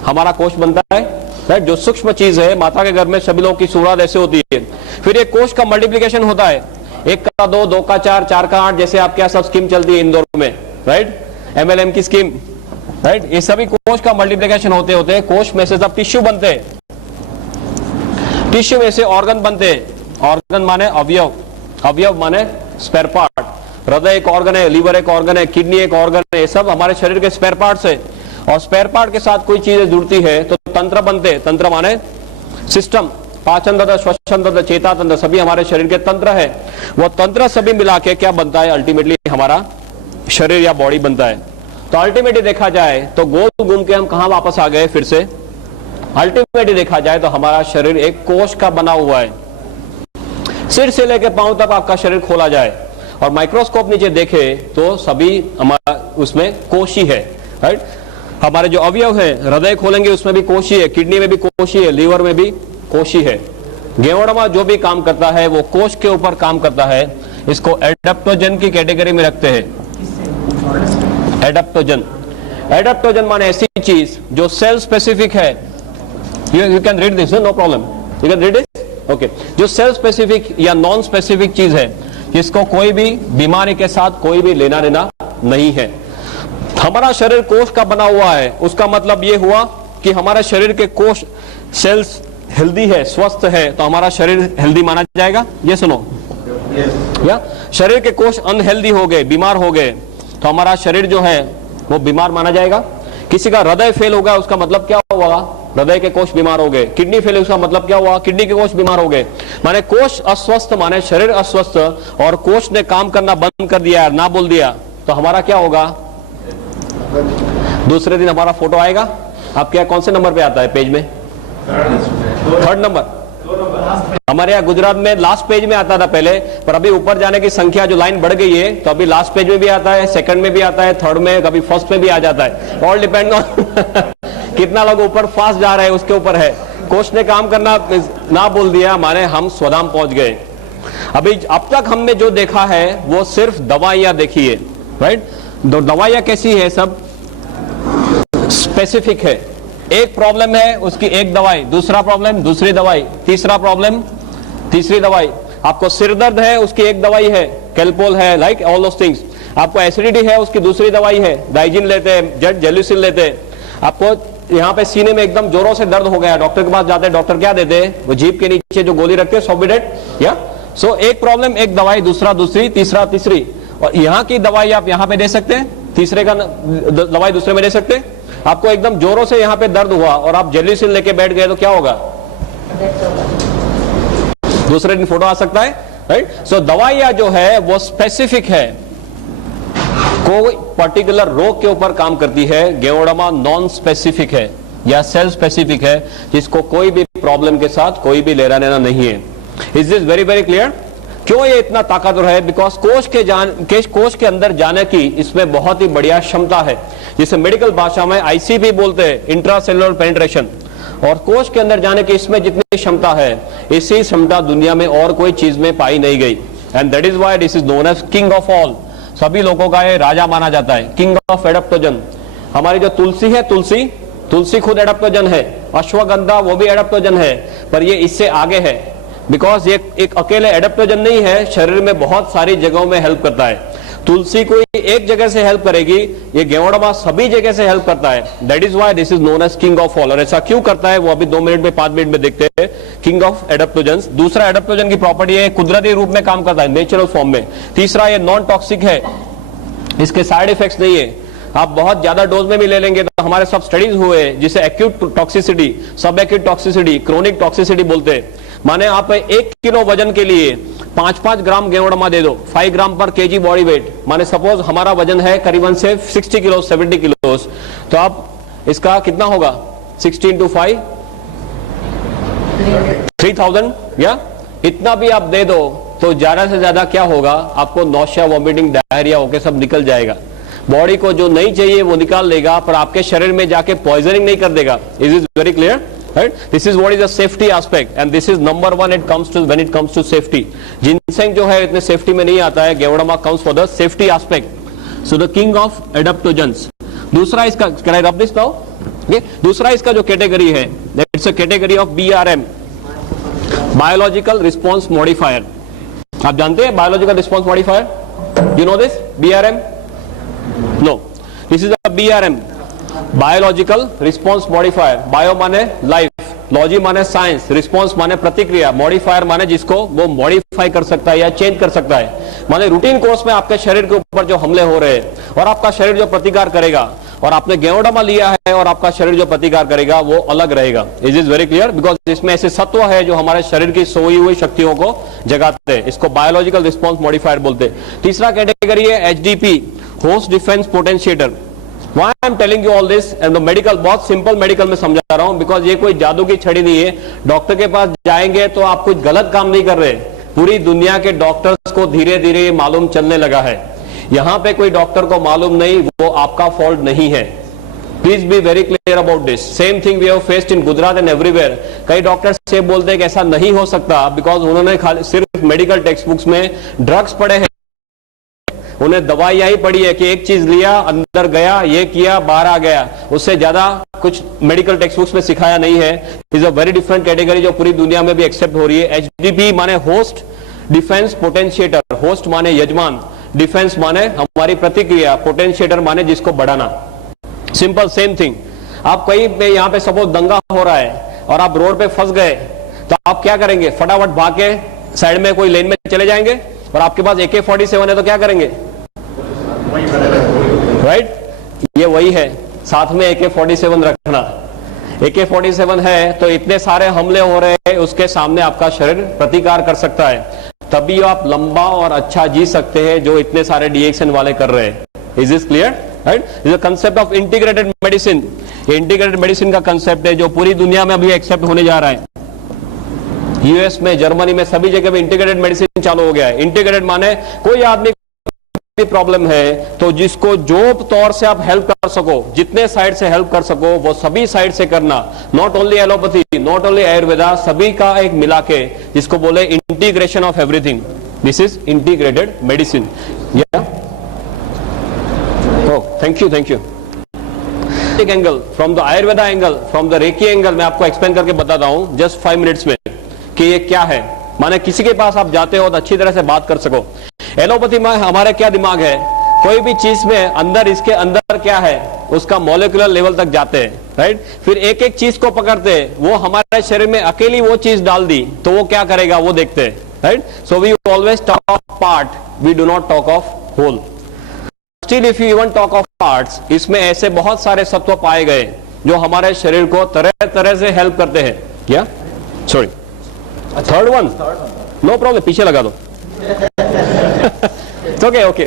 हमारा कोष बनता है. राइट, जो सूक्ष्म चीज है माता के गर्भ में सभी लोगों की शुरुआत ऐसे होती है. फिर एक कोष का मल्टीप्लिकेशन होता है, 1 का 2, 2 का 4, 4 का 8, जैसे आपके यहाँ सब स्कीम चलती है इंदौर में. राइट, MLM की स्कीम. राइट, ये सभी कोष का मल्टीप्लिकेशन होते होते कोष में से सब टिश्यू बनते हैं. टिश्यू में से ऑर्गन बनते हैं. ऑर्गन माने अवयव, अवयव माने स्पेयर पार्ट. हृदय एक ऑर्गन है, लीवर एक ऑर्गन है, किडनी एक ऑर्गन है. ये सब हमारे शरीर के स्पेयर पार्ट्स है. और स्पेयर पार्ट के साथ कोई चीज जुड़ती है तो तंत्र बनते हैं. तंत्र माने सिस्टम, पाचन तंत्र, श्वसन तंत्र, चेता तंत्र, सभी हमारे शरीर के तंत्र है. वो तंत्र सभी मिला के क्या बनता है, अल्टीमेटली हमारा शरीर या बॉडी बनता है. तो अल्टीमेटली देखा जाए तो गोल घूम के हम कहां वापस आ गए फिर से. अल्टीमेटली देखा जाए तो हमारा शरीर एक कोष का बना हुआ है. सिर से लेकर पांव तक आपका शरीर खोला जाए और माइक्रोस्कोप नीचे देखे तो सभी हमारा उसमें कोष ही है. राइट, हमारे जो अवयव है, हृदय खोलेंगे उसमें भी कोष ही है, किडनी में भी कोष ही है, लीवर में भी कोष ही है. गेवड़मा जो भी काम करता है वो कोष के ऊपर काम करता है. इसको एडेप्टोजन की कैटेगरी में रखते हैं. एडेप्टोजन, एडेप्टोजन माने ऐसी चीज जो सेल स्पेसिफिक है. You can read this, no problem, you can read it. Okay, जो सेल स्पेसिफिक या नॉन स्पेसिफिक चीज है जिसको कोई भी बीमारी के साथ कोई भी लेना देना नहीं है. हमारा शरीर कोष का बना हुआ है, उसका मतलब यह हुआ कि हमारा शरीर के कोष सेल्स हेल्दी है, स्वस्थ है, तो हमारा शरीर हेल्दी माना जाएगा. ये सुनो, या शरीर के कोष अनहेल्दी हो गए, बीमार हो गए, तो हमारा शरीर जो है वो बीमार माना जाएगा. किसी का हृदय फेल होगा उसका मतलब क्या हुआ, हृदय के कोष बीमार हो गए. किडनी फेल उसका मतलब क्या हुआ, किडनी के कोष बीमार हो गए. माने कोष अस्वस्थ माने शरीर अस्वस्थ, और कोष ने काम करना बंद कर दिया, ना बोल दिया, तो हमारा क्या होगा. दूसरे दिन हमारा फोटो आएगा. आपके यहाँ कौन से नंबर पे आता है पेज में, 3rd नंबर. हमारे यहाँ गुजरात में लास्ट पेज में आता था पहले, पर अभी ऊपर जाने की संख्या जो लाइन बढ़ गई है तो अभी लास्ट पेज में भी आता है, 2nd में भी आता है, 3rd में, कभी 1st में भी आ जाता है. ऑल डिपेंड ऑन कितना लोग ऊपर फास्ट जा रहे हैं उसके ऊपर है. कोष ने काम करना ना बोल दिया माने हम स्वधाम पहुंच गए. अभी अब तक हमने जो देखा है वो सिर्फ दवाइयां देखी है. राइट, दवाइयां कैसी है, सब स्पेसिफिक है. एक प्रॉब्लम है उसकी एक दवाई, दूसरा प्रॉब्लम दूसरी दवाई, तीसरा प्रॉब्लम तीसरी दवाई. आपको सिर दर्द है उसकी एक दवाई है, कैल्पोल है, लाइक ऑल दोस थिंग्स. आपको एसिडिटी है उसकी दूसरी दवाई है, डाइजिन लेते हैं, जेलुसिन लेते हैं. आपको यहाँ पे सीने में एकदम जोरों से दर्द हो गया, डॉक्टर के पास जाते हैं, डॉक्टर क्या देते हैं, वो जीभ के नीचे जो गोली रखते हैं, सॉबिडेट. या सो एक प्रॉब्लम एक दवाई, दूसरा दूसरी, तीसरा तीसरी. और यहाँ की दवाई आप यहाँ पे दे सकते हैं, तीसरे का दवाई दूसरे में दे सकते हैं. आपको एकदम जोरों से यहाँ पे दर्द हुआ और आप जेलुसिन लेके बैठ गए तो क्या होगा, दूसरे दिन फोटो आ सकता है. राइट, सो दवाइयां जो है वो स्पेसिफिक है, कोई पर्टिकुलर रोग के ऊपर काम करती है. गेवड़मा नॉन स्पेसिफिक है या सेल स्पेसिफिक है, जिसको कोई भी प्रॉब्लम के साथ कोई भी लेना देना नहीं है. Is this very very clear. क्यों ये इतना ताकतवर है, बिकॉज कोष के अंदर जाने की इसमें बहुत ही बढ़िया क्षमता है, जिसे मेडिकल भाषा में ICP बोलते हैं, इंट्रासेलुलर पेनिट्रेशन. और कोष के अंदर जाने की इसमें जितनी क्षमता है, इसी क्षमता दुनिया में और कोई चीज में पाई नहीं गई. And that is why this is known as king of all. सभी लोगों का ये राजा माना जाता है, किंग ऑफ एडेप्टोजन. हमारी जो तुलसी है, तुलसी खुद एडेप्टोजन है. अश्वगंधा वो भी एडेप्टोजन है, पर ये इससे आगे है, बिकॉज ये एक अकेले एडेप्टोजन नहीं है, शरीर में बहुत सारी जगहों में हेल्प करता है. तुलसी कोई एक जगह से हेल्प करेगी, ये गेवड़मा सभी जगह से हेल्प करता है. That is why this is known as king of all. और ऐसा क्यों करता है वो अभी 2 मिनट में 5 मिनट में देखते हैं. King of adaptogen. दूसरा, एडेप्टोजन की प्रॉपर्टी है कुदरती रूप में काम करता है, नेचुरल फॉर्म में. तीसरा, ये नॉन टॉक्सिक है, इसके साइड इफेक्ट्स नहीं है. आप बहुत ज्यादा डोज में भी ले लेंगे तो हमारे सब स्टडीज हुए जिसे एक्यूट टॉक्सिसिटी, सब एक्यूट टॉक्सिसिटी, क्रोनिक टॉक्सिसिटी बोलते हैं। माने आप 1 किलो वजन के लिए 5-5 ग्राम गेवड़मा दे दो, 5 ग्राम पर केजी बॉडी वेट, माने सपोज हमारा वजन है करीबन से 60 किलो 70 किलो, तो आप इसका कितना होगा 60 into 5 3000, या इतना भी आप दे दो तो ज्यादा से ज्यादा क्या होगा, आपको नौशिया, वॉमिटिंग, डायरिया होके सब निकल जाएगा। बॉडी को जो नहीं चाहिए वो निकाल लेगा, पर आपके शरीर में जाके पॉइजनिंग नहीं कर देगा। Is is very clear, right? This is what is the safety aspect and this is number 1 it comes to when it comes to safety. Ginseng जो है इतने सेफ्टी में नहीं आता है, Ganoderma comes for the safety aspect. So the king of adaptogens. दूसरा इसका, can I rub this now? दूसरा इसका जो कैटेगरी है, that's a category of BRM, biological response modifier. आप जानते हैं biological response modifier? You know this BRM? No, this is a BRM, biological response modifier. Bio माने लाइफ, लॉजी माने science, response माने प्रतिक्रिया, मॉडिफायर माने जिसको वो मॉडिफाई कर सकता है या चेंज कर सकता है। माने रूटीन कोर्स में आपके शरीर के ऊपर जो हमले हो रहे हैं और आपका शरीर जो प्रतिकार करेगा, और आपने गेवड़मा लिया है और आपका शरीर जो प्रतिकार करेगा वो अलग रहेगा। Is is very clear? Because इसमें ऐसे सत्व है जो हमारे शरीर की सोई हुई शक्तियों को जगाते हैं। इसको बायोलॉजिकल रिस्पॉन्स मॉडिफायर बोलते हैं। तीसरा कैटेगरी है HDP, host defence potentiator. Why I am telling you all this and the medical, बहुत सिंपल मेडिकल में समझा रहा हूं, बिकॉज ये कोई जादू की छड़ी नहीं है। डॉक्टर के पास जाएंगे तो आप कुछ गलत काम नहीं कर रहे। पूरी दुनिया के डॉक्टर्स को धीरे धीरे मालूम चलने लगा है। यहां पे कोई डॉक्टर को मालूम नहीं, वो आपका फॉल्ट नहीं है। Please be very clear about this. Same thing we have faced in Gujarat and everywhere. कई डॉक्टर्स से बोलते हैं कि ऐसा नहीं हो सकता, बिकॉज उन्होंने खाली सिर्फ मेडिकल टेक्स्ट बुक्स में ड्रग्स पढ़े हैं, उन्हें दवाइयां ही पड़ी है कि एक चीज लिया, अंदर गया, ये किया, बाहर आ गया, उससे ज्यादा कुछ मेडिकल टेक्स्ट बुक्स में सिखाया नहीं है। Is a very different category जो पूरी दुनिया में भी एक्सेप्ट हो रही है। HDP माने होस्ट डिफेंस पोटेंशिएटर, होस्ट माने यजमान, डिफेंस माने हमारी प्रतिक्रिया, पोटेंशिएटर माने जिसको बढ़ाना। Simple same thing. आप कहीं पे यहाँ पे सपोज दंगा हो रहा है और आप रोड पे फंस गए तो आप क्या करेंगे? फटाफट भाग के साइड में कोई लेन में चले जाएंगे, और आपके पास AK-47 है तो क्या करेंगे? राइट? ये वही है, साथ में AK-47 रखना। AK-47 है तो इतने सारे हमले हो रहे हैं, उसके सामने आपका शरीर प्रतिकार कर सकता है, तभी आप लंबा और अच्छा जी सकते हैं जो इतने सारे डिएक्शन वाले कर रहे हैं। Is this clear? Right? Is the concept of integrated medicine. ये इंटीग्रेटेड मेडिसिन का कंसेप्ट है जो पूरी दुनिया में अभी एक्सेप्ट होने जा रहा है। US में, जर्मनी में, सभी जगह पे इंटीग्रेटेड मेडिसिन चालू हो गया है। इंटीग्रेटेड माने कोई आदमी प्रॉब्लम है तो जिसको जो तौर से आप हेल्प कर सको, जितने साइड से हेल्प कर सको वो सभी साइड से करना। Not only allopathy, not only Ayurveda, सभी का एक मिला के, जिसको बोले integration of everything. This is integrated medicine. या थैंक यू, थैंक यू। एक angle from the Ayurveda angle, from the reiki angle मैं आपको एक्सप्लेन करके बताता हूं जस्ट 5 मिनट्स में कि ये क्या है। माने किसी के पास आप जाते हो तो अच्छी तरह से बात कर सको। एलोपैथी में हमारे क्या दिमाग है, कोई भी चीज में अंदर, इसके अंदर क्या है उसका मॉलिक्यूलर लेवल तक जाते हैं, राइट? फिर एक एक चीज को पकड़ते हैं, वो हमारे शरीर में अकेली वो चीज डाल दी तो वो क्या करेगा वो देखते हैं, right? So we always talk of part, we do not talk of whole. Still if you even talk of parts, इसमें ऐसे बहुत सारे सत्व पाए गए जो हमारे शरीर को तरह तरह से हेल्प करते हैं। क्या? Sorry, third one, no problem, पीछे लगा दो। ओके ओके,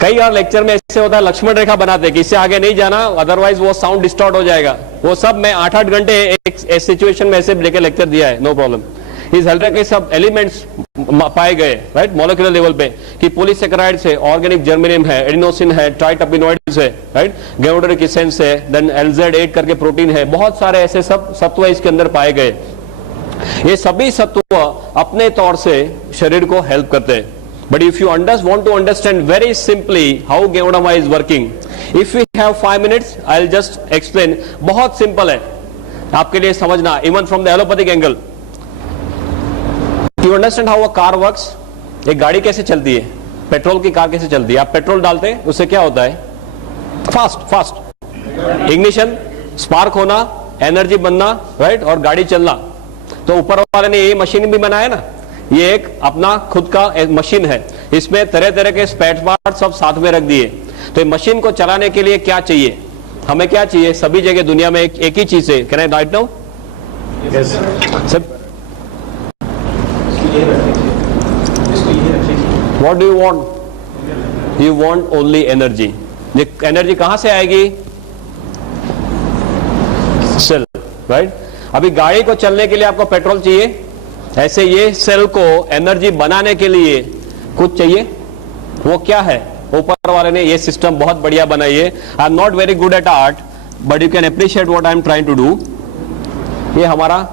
कई बार लेक्चर में ऐसे होता है लक्ष्मण रेखा बनाते कि इससे आगे नहीं जाना, अदरवाइज वो साउंड डिस्टॉर्ट हो जाएगा। वो सब मैं 8-8 घंटे एक सिचुएशन में ऐसे लेके लेक्चर दिया है, नो प्रॉब्लम। इस हेल्थ के सब एलिमेंट्स पाए गए, राइट, मॉलिक्यूलर लेवल पे, कि पॉलीसेकेराइड्स है, ऑर्गेनिक जर्मेनियम है, एडिनोसिन है, ट्राइटर्पिनोइड्स है, राइट, गेवडरिक एसेंस है, देन LZ8 करके प्रोटीन है, बहुत सारे ऐसे सब सत्व इसके अंदर पाए गए। ये सभी सत्व अपने तौर से शरीर को हेल्प करते हैं। But if you want to understand very simply how गेवडमा is working, if we have 5 minutes, I'll just explain। बहुत सिंपल है आपके लिए समझना, even from the allopathic angle। You understand how a car works? एक गाड़ी कैसे चलती है, पेट्रोल की कार कैसे चलती है? आप पेट्रोल डालते हैं, उससे क्या होता है? फास्ट इग्निशन, स्पार्क होना, एनर्जी बनना, राइट, और गाड़ी चलना। तो ऊपर वाले ने ये मशीन भी बनाया ना, ये एक अपना खुद का एक मशीन है, इसमें तरह तरह के स्पेयर पार्ट सब साथ में रख दिए। तो मशीन को चलाने के लिए क्या चाहिए, हमें क्या चाहिए? सभी जगह दुनिया में एक ही चीज है। Can I write now? सब what do you want? You want only energy. ये एनर्जी कहां से आएगी? Cell, right? अभी गाड़ी को चलने के लिए आपको पेट्रोल चाहिए, ऐसे ये सेल को एनर्जी बनाने के लिए कुछ चाहिए। वो क्या है? ऊपर वाले ने ये सिस्टम बहुत बढ़िया बनाई है। I am not very good at art but you can appreciate what I am trying to do. ये हमारा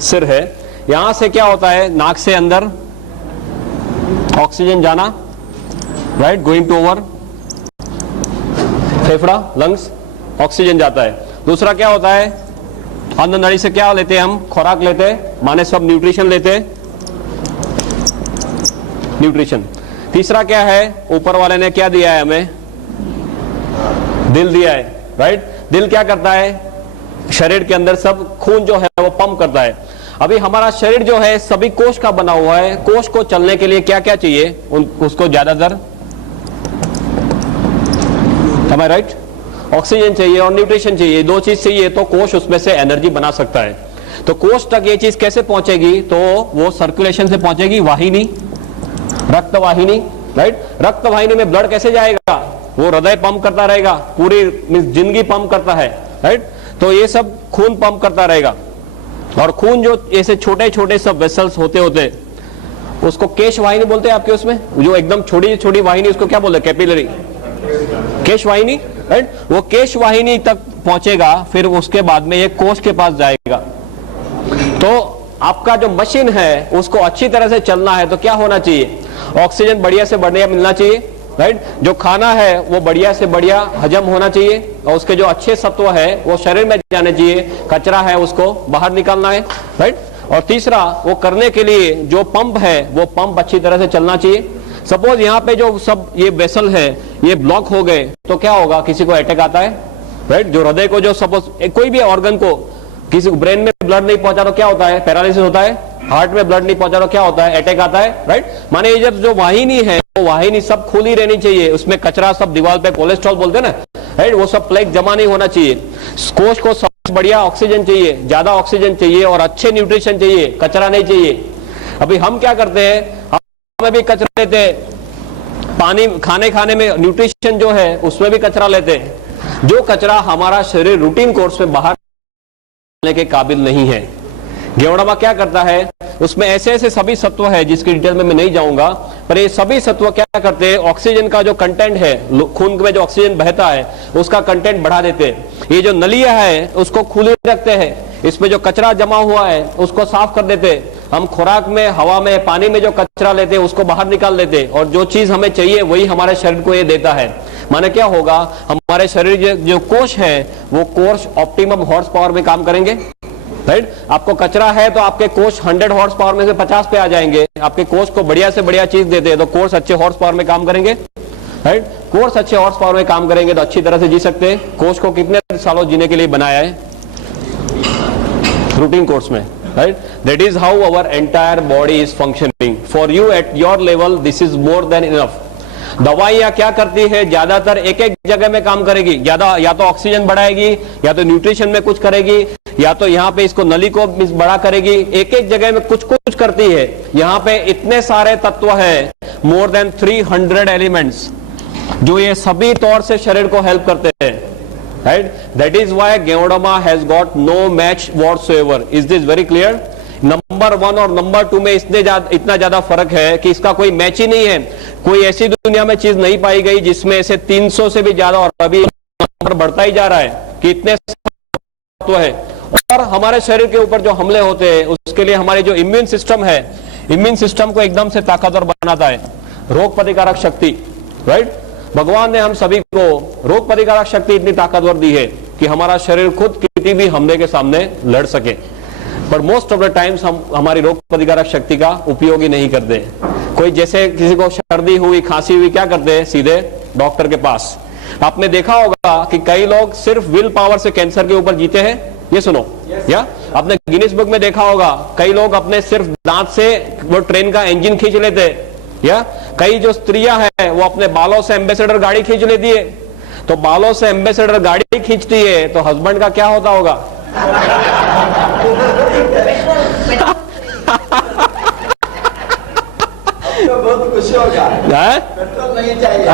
सिर है, यहां से क्या होता है? नाक से अंदर ऑक्सीजन जाना, राइट, गोइंग टू ओवर फेफड़ा, लंग्स, ऑक्सीजन जाता है। दूसरा क्या होता है? अंदर नली से क्या लेते हैं हम? खुराक लेते हैं, माने सब न्यूट्रिशन लेते हैं, न्यूट्रिशन। तीसरा क्या है? ऊपर वाले ने क्या दिया है हमें? दिल दिया है, राइट? दिल क्या करता है? शरीर के अंदर सब खून जो है वो पंप करता है। अभी हमारा शरीर जो है सभी कोष का बना हुआ है। कोष को चलने के लिए क्या क्या चाहिए? उसको ज्यादातर, am I right? ऑक्सीजन चाहिए और न्यूट्रिशन चाहिए, दो चीज चाहिए तो कोष उसमें से एनर्जी बना सकता है। तो कोष तक ये चीज कैसे पहुंचेगी? तो वो सर्कुलेशन से पहुंचेगी, वाहिनी, रक्त वाहिनी, राइट? रक्त वाहिनी में ब्लड कैसे जाएगा? वो हृदय पंप करता रहेगा, पूरी जिंदगी पंप करता है, राइट? तो ये सब खून पंप करता रहेगा। और खून जो ऐसे छोटे छोटे सब वेसल्स होते होते उसको केश वाहिनी बोलते हैं आपके उसमें, जो एकदम छोटी छोटी वाहिनी, उसको क्या बोलते हैं? कैपिलरी, केश वाहिनी, राइट? वो केश वाहिनी तक पहुंचेगा, फिर उसके बाद में ये कोष के पास जाएगा। तो आपका जो मशीन है उसको अच्छी तरह से चलना है तो क्या होना चाहिए? ऑक्सीजन बढ़िया से बढ़िया मिलना चाहिए, राइट? जो खाना है वो बढ़िया से बढ़िया हजम होना चाहिए और उसके जो अच्छे सत्व है वो शरीर में जाने चाहिए, कचरा है उसको बाहर निकालना है, राइट? और तीसरा, वो करने के लिए जो पंप है वो पंप अच्छी तरह से चलना चाहिए। सपोज यहाँ पे जो सब ये वेसल है ये ब्लॉक हो गए तो क्या होगा? किसी को अटैक आता है, राइट? जो हृदय को जो सपोज कोई भी ऑर्गन को, किसी को ब्रेन में ब्लड नहीं पहुंचा तो क्या होता है? पैरालिसिस होता है। हार्ट में ब्लड नहीं पहुंचा तो क्या होता है? अटैक आता है, राइट? माने ये जब जो वाहिनी है वो वाहिनी सब खुली रहनी चाहिए, उसमें कचरा सब दीवार पे कोलेस्ट्रॉल बोलते हैं ना, राइट? वो सब प्लेग जमा नहीं होना चाहिए। कोष को सबसे बढ़िया ऑक्सीजन चाहिए, ज्यादा ऑक्सीजन चाहिए और अच्छे न्यूट्रिशन चाहिए, कचरा नहीं चाहिए। अभी हम क्या करते हैं? हमें भी कचरा लेते हैं, पानी खाने में न्यूट्रिशन जो है उसमें भी कचरा लेते हैं। जो कचरा हमारा शरीर रूटीन कोर्स में बाहर निकालने के काबिल नहीं है। गेवड़ामा क्या करता है? उसमें ऐसे ऐसे सभी सत्व है जिसकी डिटेल में मैं नहीं जाऊंगा, पर ये सभी सत्व क्या करते हैं? ऑक्सीजन का जो कंटेंट है, खून में जो ऑक्सीजन बहता है उसका कंटेंट बढ़ा देते हैं। ये जो नलियां है उसको खुली रखते हैं, इसमें जो कचरा जमा हुआ है उसको साफ कर देते हैं। हम खुराक में, हवा में, पानी में जो कचरा लेते हैं उसको बाहर निकाल देते हैं और जो चीज हमें चाहिए वही हमारे शरीर को ये देता है। माने क्या होगा? हमारे शरीर जो कोष है वो कोष ऑप्टिमम हॉर्स पावर में काम करेंगे, राइट? आपको कचरा है तो आपके कोष 100 हॉर्स पावर में से 50 पे आ जाएंगे। आपके कोष को बढ़िया से बढ़िया चीज देते हैं तो कोष अच्छे हॉर्स पावर में काम करेंगे, राइट? कोष अच्छे हॉर्स पावर में काम करेंगे तो अच्छी तरह से जी सकते हैं। कोष को कितने सालों जीने के लिए बनाया है? रूटीन कोर्स में, right? That is how our entire body is functioning. For you at your level, this is more than enough. दवाइयां क्या करती है? ज्यादातर एक एक जगह में काम करेगी, ज्यादा या तो ऑक्सीजन बढ़ाएगी, या तो न्यूट्रिशन में कुछ करेगी, या तो यहाँ पे इसको नली को बड़ा करेगी। एक एक जगह में कुछ कुछ करती है। यहाँ पे इतने सारे तत्व है, मोर देन 300 एलिमेंट्स, जो ये सभी तौर से शरीर को हेल्प करते हैं, right? That is why Geodama has got no match whatsoever. Is this very clear? Number 1 और नंबर 2 में इतना ज्यादा फर्क है कि इसका कोई मैच ही नहीं है। कोई ऐसी दुनिया में चीज नहीं पाई गई जिसमें ऐसे 300 से भी ज्यादा, और अभी नंबर बढ़ता ही जा रहा है कि इतने तत्व है। और हमारे शरीर के ऊपर जो हमले होते हैं उसके लिए हमारी जो इम्यून सिस्टम है, इम्यून सिस्टम को एकदम से ताकतवर बनाता है। रोग प्रतिकारक शक्ति, राइट? भगवान ने हम सभी को रोग प्रतिकारक शक्ति इतनी ताकतवर दी है कि हमारा शरीर खुद किसी भी हमले के सामने लड़ सके। पर मोस्ट ऑफ द टाइम्स हम हमारी रोग प्रतिकारक शक्ति का उपयोग ही नहीं करते। कोई जैसे किसी को सर्दी हुई, खांसी हुई, क्या करते हैं? सीधे डॉक्टर के पास। आपने देखा होगा कि कई लोग सिर्फ विल पावर से कैंसर के ऊपर जीते हैं। ये सुनो, या आपने गिनीज बुक में देखा होगा कई लोग अपने सिर्फ दांत से वो ट्रेन का इंजन खींच लेते, या कई जो स्त्रियां हैं वो अपने बालों से एम्बेसडर गाड़ी खींच लेती है, तो बालों से एम्बेसडर गाड़ी खींचती है तो हस्बैंड का क्या होता होगा? बहुत खुशी होगा, पेट्रोल नहीं चाहिए।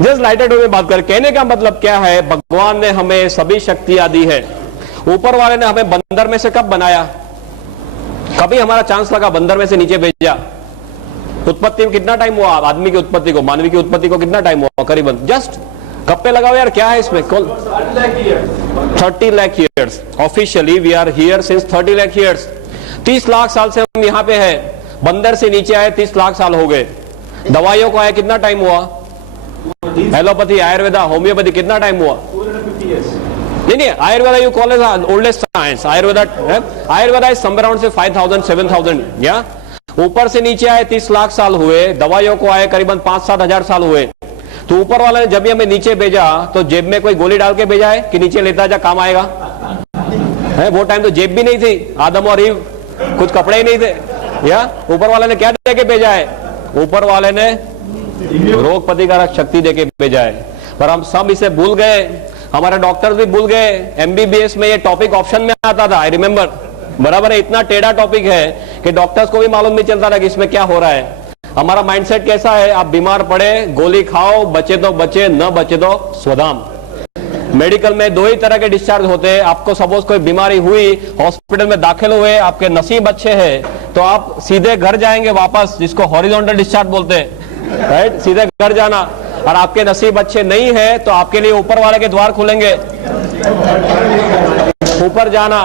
जस्ट लाइटेड में बात कर, कहने का मतलब क्या है, भगवान ने हमें सभी शक्तियां दी है। ऊपर वाले ने हमें बंदर में से कब बनाया? कभी हमारा चांस लगा बंदर में से नीचे भेजा? उत्पत्ति में कितना टाइम हुआ? आदमी की उत्पत्ति को, मानवी की उत्पत्ति को कितना टाइम हुआ? करीबन जस्ट गप्पे लगाओ यार, क्या है इसमें? 30 lakh years. Officially we are here since 30 lakh years. 30 lakh साल से हम यहाँ पे हैं। बंदर से नीचे आए 30 लाख साल हो गए। दवाइयों को आए कितना टाइम हुआ? एलोपैथी, आयुर्वेदा, होम्योपैथी कितना टाइम हुआ? नहीं, Ayurveda you call as oldest science. Ayurveda is somewhere around से 5000 7000 या ऊपर से नीचे आए 30 लाख साल हुए। दवाइयों को आए करीबन 5-7 हजार साल हुए। तो ऊपर वाला ने जब भी हमें नीचे भेजा तो जेब में कोई गोली डाल के भेजा है कि नीचे लेता जा काम आएगा? वो टाइम तो जेब भी नहीं थी, आदम और ईव कुछ कपड़े ही नहीं थे। या ऊपर वाले ने क्या दे के भेजा है? ऊपर वाले ने रोग प्रतिकारक शक्ति देके भेजा है। पर हम सब इसे भूल गए, हमारे डॉक्टर्स भी भूल गए। एमबीबीएस में ये टॉपिक ऑप्शन में आता था, आई रिमेंबर। बराबर है, इतना टेढ़ा टॉपिक है कि डॉक्टर्स को भी मालूम नहीं चलता था कि इसमें क्या हो रहा है। हमारा माइंडसेट कैसा है? आप बीमार पड़े गोली खाओ, बचे तो बचे, न बचे तो स्वधाम। मेडिकल में 2 ही तरह के डिस्चार्ज होते हैं। आपको सपोज कोई बीमारी हुई, हॉस्पिटल में दाखिल हुए, आपके नसीब अच्छे हैं तो आप सीधे घर जाएंगे वापस, जिसको हॉरिजॉन्टल डिस्चार्ज बोलते हैं, राइट? सीधे घर जाना। और आपके नसीब अच्छे नहीं है तो आपके लिए ऊपर वाले के द्वार खुलेंगे, ऊपर जाना।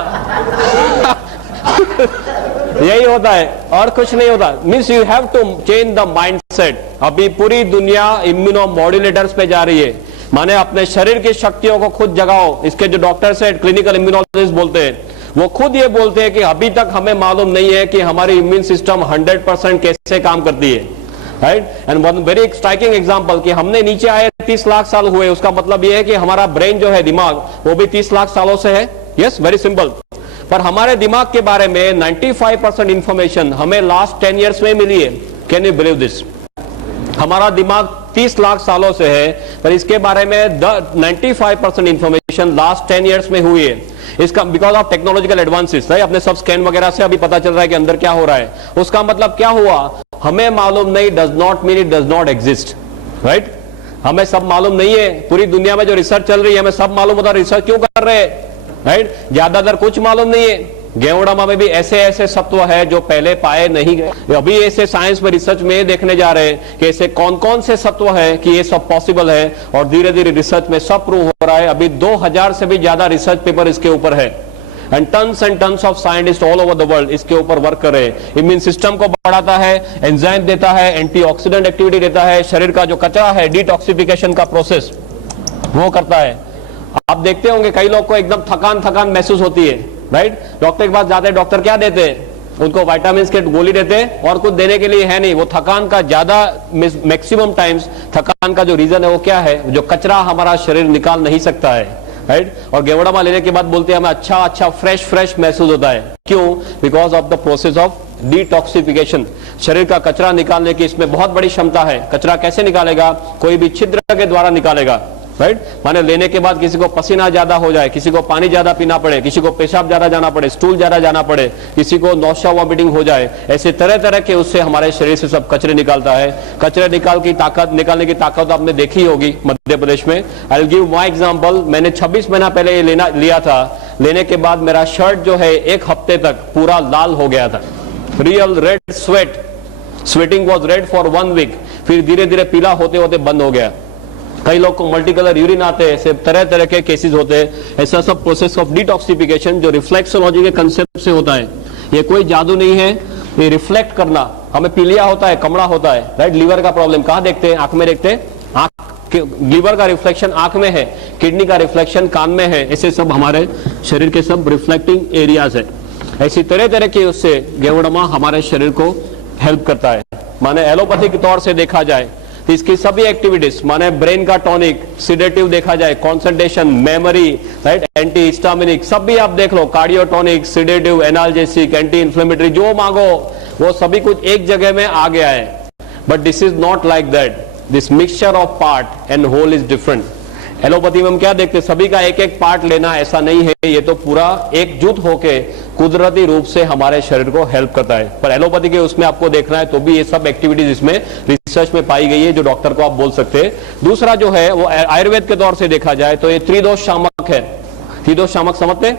यही होता है और कुछ नहीं होता। Means you have to change the mindset. अभी पूरी दुनिया इम्यूनो मॉड्यूलेटर्स पे जा रही है, माने अपने शरीर की शक्तियों को खुद जगाओ। इसके जो डॉक्टर्स है, क्लिनिकल इम्यूनोलॉजिस्ट बोलते हैं, वो खुद ये बोलते हैं कि अभी तक हमें मालूम नहीं है कि हमारी इम्यून सिस्टम 100% कैसे काम करती है, right? And one very striking example कि हमने नीचे आए 30 लाख साल हुए, उसका मतलब ये है कि हमारा ब्रेन जो है, दिमाग, वो भी 30 लाख सालों से है। Yes, very simple. पर हमारे दिमाग के बारे में 95% इंफॉर्मेशन हमें लास्ट 10 ईयर्स में मिली है। Can you believe this? हमारा दिमाग 30 लाख सालों से है, पर इसके बारे में 95% इंफॉर्मेशन लास्ट 10 ईयर्स में हुई है। इसका बिकॉज ऑफ टेक्नोलॉजिकल एडवांसेस, अपने सब स्कैन वगैरह से अभी पता चल रहा है कि अंदर क्या हो रहा है। उसका मतलब क्या हुआ? हमें मालूम नहीं does not mean it does not exist, right? हमें सब मालूम नहीं है। पूरी दुनिया में जो रिसर्च चल रही है, हमें सब मालूम होता है, रिसर्च क्यों कर रहे हैं, राइट? ज्यादातर कुछ मालूम नहीं है। गेवड़ामा में भी ऐसे ऐसे सत्व है जो पहले पाए नहीं गए। अभी ऐसे साइंस में, रिसर्च में देखने जा रहे हैं कि ऐसे कौन कौन से सत्व है कि ये सब पॉसिबल है, और धीरे धीरे रिसर्च में सब प्रूव हो रहा है। अभी 2000 से भी ज्यादा रिसर्च पेपर इसके ऊपर है, and tons of scientist all over the world इसके ऊपर वर्क कर रहे हैं। इम्यून सिस्टम को बढ़ाता है, एंजाइम देता है, एंटीऑक्सीडेंट एक्टिविटी देता है, शरीर का जो कचरा है, डिटॉक्सिफिकेशन का प्रोसेस वो करता है। आप देखते होंगे कई लोग को एकदम थकान महसूस होती है, राइट? डॉक्टर के पास जाते हैं, डॉक्टर क्या देते हैं? उनको विटामिन के गोली देते हैं, और कुछ देने के लिए है नहीं। वो थकान का ज्यादा मैक्सिमम टाइम्स थकान का जो रीजन है वो क्या है? जो कचरा हमारा शरीर निकाल नहीं सकता है, राइट? और गेवड़ामा लेने के बाद बोलते हैं हमें अच्छा फ्रेश महसूस होता है। क्यों? Because of the process of detoxification. शरीर का कचरा निकालने की इसमें बहुत बड़ी क्षमता है। कचरा कैसे निकालेगा? कोई भी छिद्र के द्वारा निकालेगा, राइट? माने लेने के बाद किसी को पसीना ज्यादा हो जाए, किसी को पानी ज्यादा पीना पड़े, किसी को पेशाब ज्यादा जाना पड़े, स्टूल ज्यादा जाना पड़े, किसी को नौशा वॉमिटिंग हो जाए, ऐसे तरह तरह के उससे हमारे शरीर से सब कचरे निकालता है। कचरे निकालने की ताकत आपने देखी होगी मध्य प्रदेश में। I will give my example. मैंने 26 महीना पहले ये लिया था। लेने के बाद मेरा शर्ट जो है 1 हफ्ते तक पूरा लाल हो गया था। Real red sweating was red for 1 week. फिर धीरे धीरे पीला होते होते बंद हो गया। कई लोग को मल्टी कलर यूरिन आते हैं, ऐसे तरह तरह के केसेस होते हैं। ऐसा सब प्रोसेस ऑफ डिटॉक्सिफिकेशन जो रिफ्लेक्सोलॉजी के कंसेप्ट से होता है। ये कोई जादू नहीं है, ये रिफ्लेक्ट करना। हमें पीलिया होता है, कमड़ा होता है, राइट? लीवर का प्रॉब्लम कहाँ देखते हैं? आंख में देखते हैं। लीवर का रिफ्लेक्शन आंख में है, किडनी का रिफ्लेक्शन कान में है। ऐसे सब हमारे शरीर के सब रिफ्लेक्टिंग एरियाज है। ऐसी तरह तरह के उससे गेवड़ामा हमारे शरीर को हेल्प करता है। माने एलोपैथी के तौर से देखा जाए तो इसकी सभी एक्टिविटीज, माने ब्रेन का टॉनिक, सिडेटिव देखा जाए, concentration, memory, right, anti histaminic, सब भी आप देख लो, cardio tonic, sedative, analgesic, anti inflammatory, जो मांगो वो सभी कुछ एक जगह में आ गया है, but this is not like that. This mixture of part and whole is different. Allopathy में हम क्या देखते हैं, सभी का एक एक पार्ट लेना, ऐसा नहीं है. ये तो पूरा एकजुट होके कुदरती रूप से हमारे शरीर को हेल्प करता है. पर एलोपैथी के उसमें आपको देखना है तो भी ये सब एक्टिविटीज इसमें रिसर्च में पाई गई है, जो डॉक्टर को आप बोल सकते हैं. दूसरा जो है वो आयुर्वेद के तौर से देखा जाए तो ये त्रिदोष शामक है. त्रिदोष शामक समझते हैं,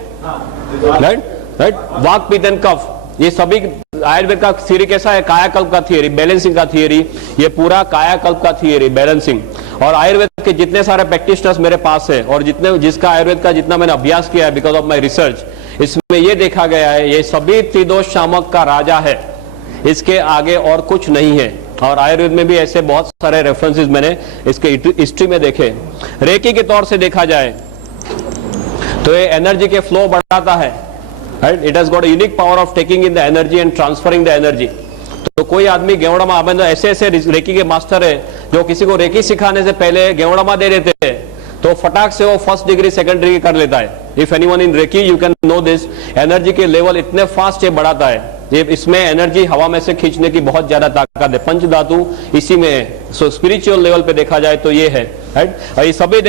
राइट राइट. वाक पित्त एंड कफ, ये सभी आयुर्वेद का थियरी कैसा है, कायाकल्प का थियरी, बैलेंसिंग का थियरी. ये पूरा कायाकल्प का थियरी, बैलेंसिंग. और आयुर्वेद के जितने सारे प्रैक्टिशनर्स मेरे पास है और जिसका आयुर्वेद का जितना मैंने अभ्यास किया है बिकॉज ऑफ माई रिसर्च, इसमें ये देखा गया है ये सभी त्रिदोष शामक का राजा है, इसके आगे और कुछ नहीं है. और आयुर्वेद में भी ऐसे बहुत सारे रेफरेंसेस मैंने इसके हिस्ट्री में देखे. रेकी के तौर से देखा जाए तो ये एनर्जी के फ्लो बढ़ाता है, right. It has got a unique power of taking in the energy and transferring the energy. तो कोई आदमी गेवड़ामा, ऐसे ऐसे रेकी के मास्टर है जो किसी को रेकी सिखाने से पहले गेवड़ामा दे देते हैं तो फटाक से वो फर्स्ट डिग्री सेकंड डिग्री कर लेता है. If anyone in reiki you can know this. Energy के लेवल इतने फास्ट ये बढ़ाता है, ये इसमें एनर्जी हवा में से खींचने की बहुत ज्यादा ताकत है. पंच धातु इसी में है. सो स्पिरिचुअल लेवल पे देखा जाए तो ये है, राइट. और ये सभी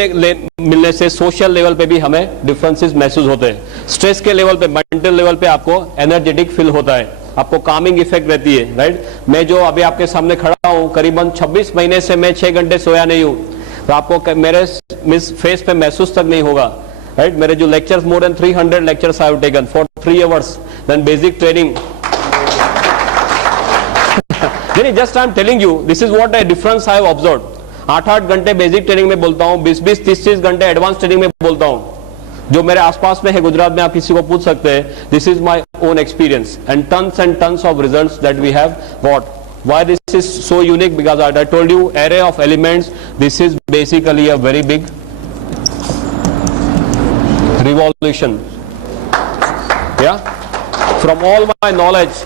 मिलने से सोशल लेवल पे भी हमें डिफरेंसेस महसूस होते हैं. स्ट्रेस के लेवल पे, मेंटल लेवल पे आपको एनर्जेटिक फील होता है, आपको कामिंग इफेक्ट रहती है, राइट. मैं जो अभी आपके सामने खड़ा हूं, करीबन 26 महीने से मैं 6 घंटे सोया नहीं हूं, तो आपको मेरे फेस पे महसूस तक नहीं होगा, राइट. मेरे जो lectures, more than 300 lectures I have taken for 3 hours, then basic training. Just I am telling you this is what a difference I have observed. 8-8 घंटे बेसिक ट्रेनिंग में बोलता हूं, 20-20, 30-30 घंटे एडवांस ट्रेनिंग में बोलता हूं. जो मेरे आसपास में है गुजरात में, आप किसी को पूछ सकते हैं. This is my own experience and tons of results that we have got. Why this is so unique? Because I told you array of elements. This is basically a very big revolution. Yeah. From all my knowledge,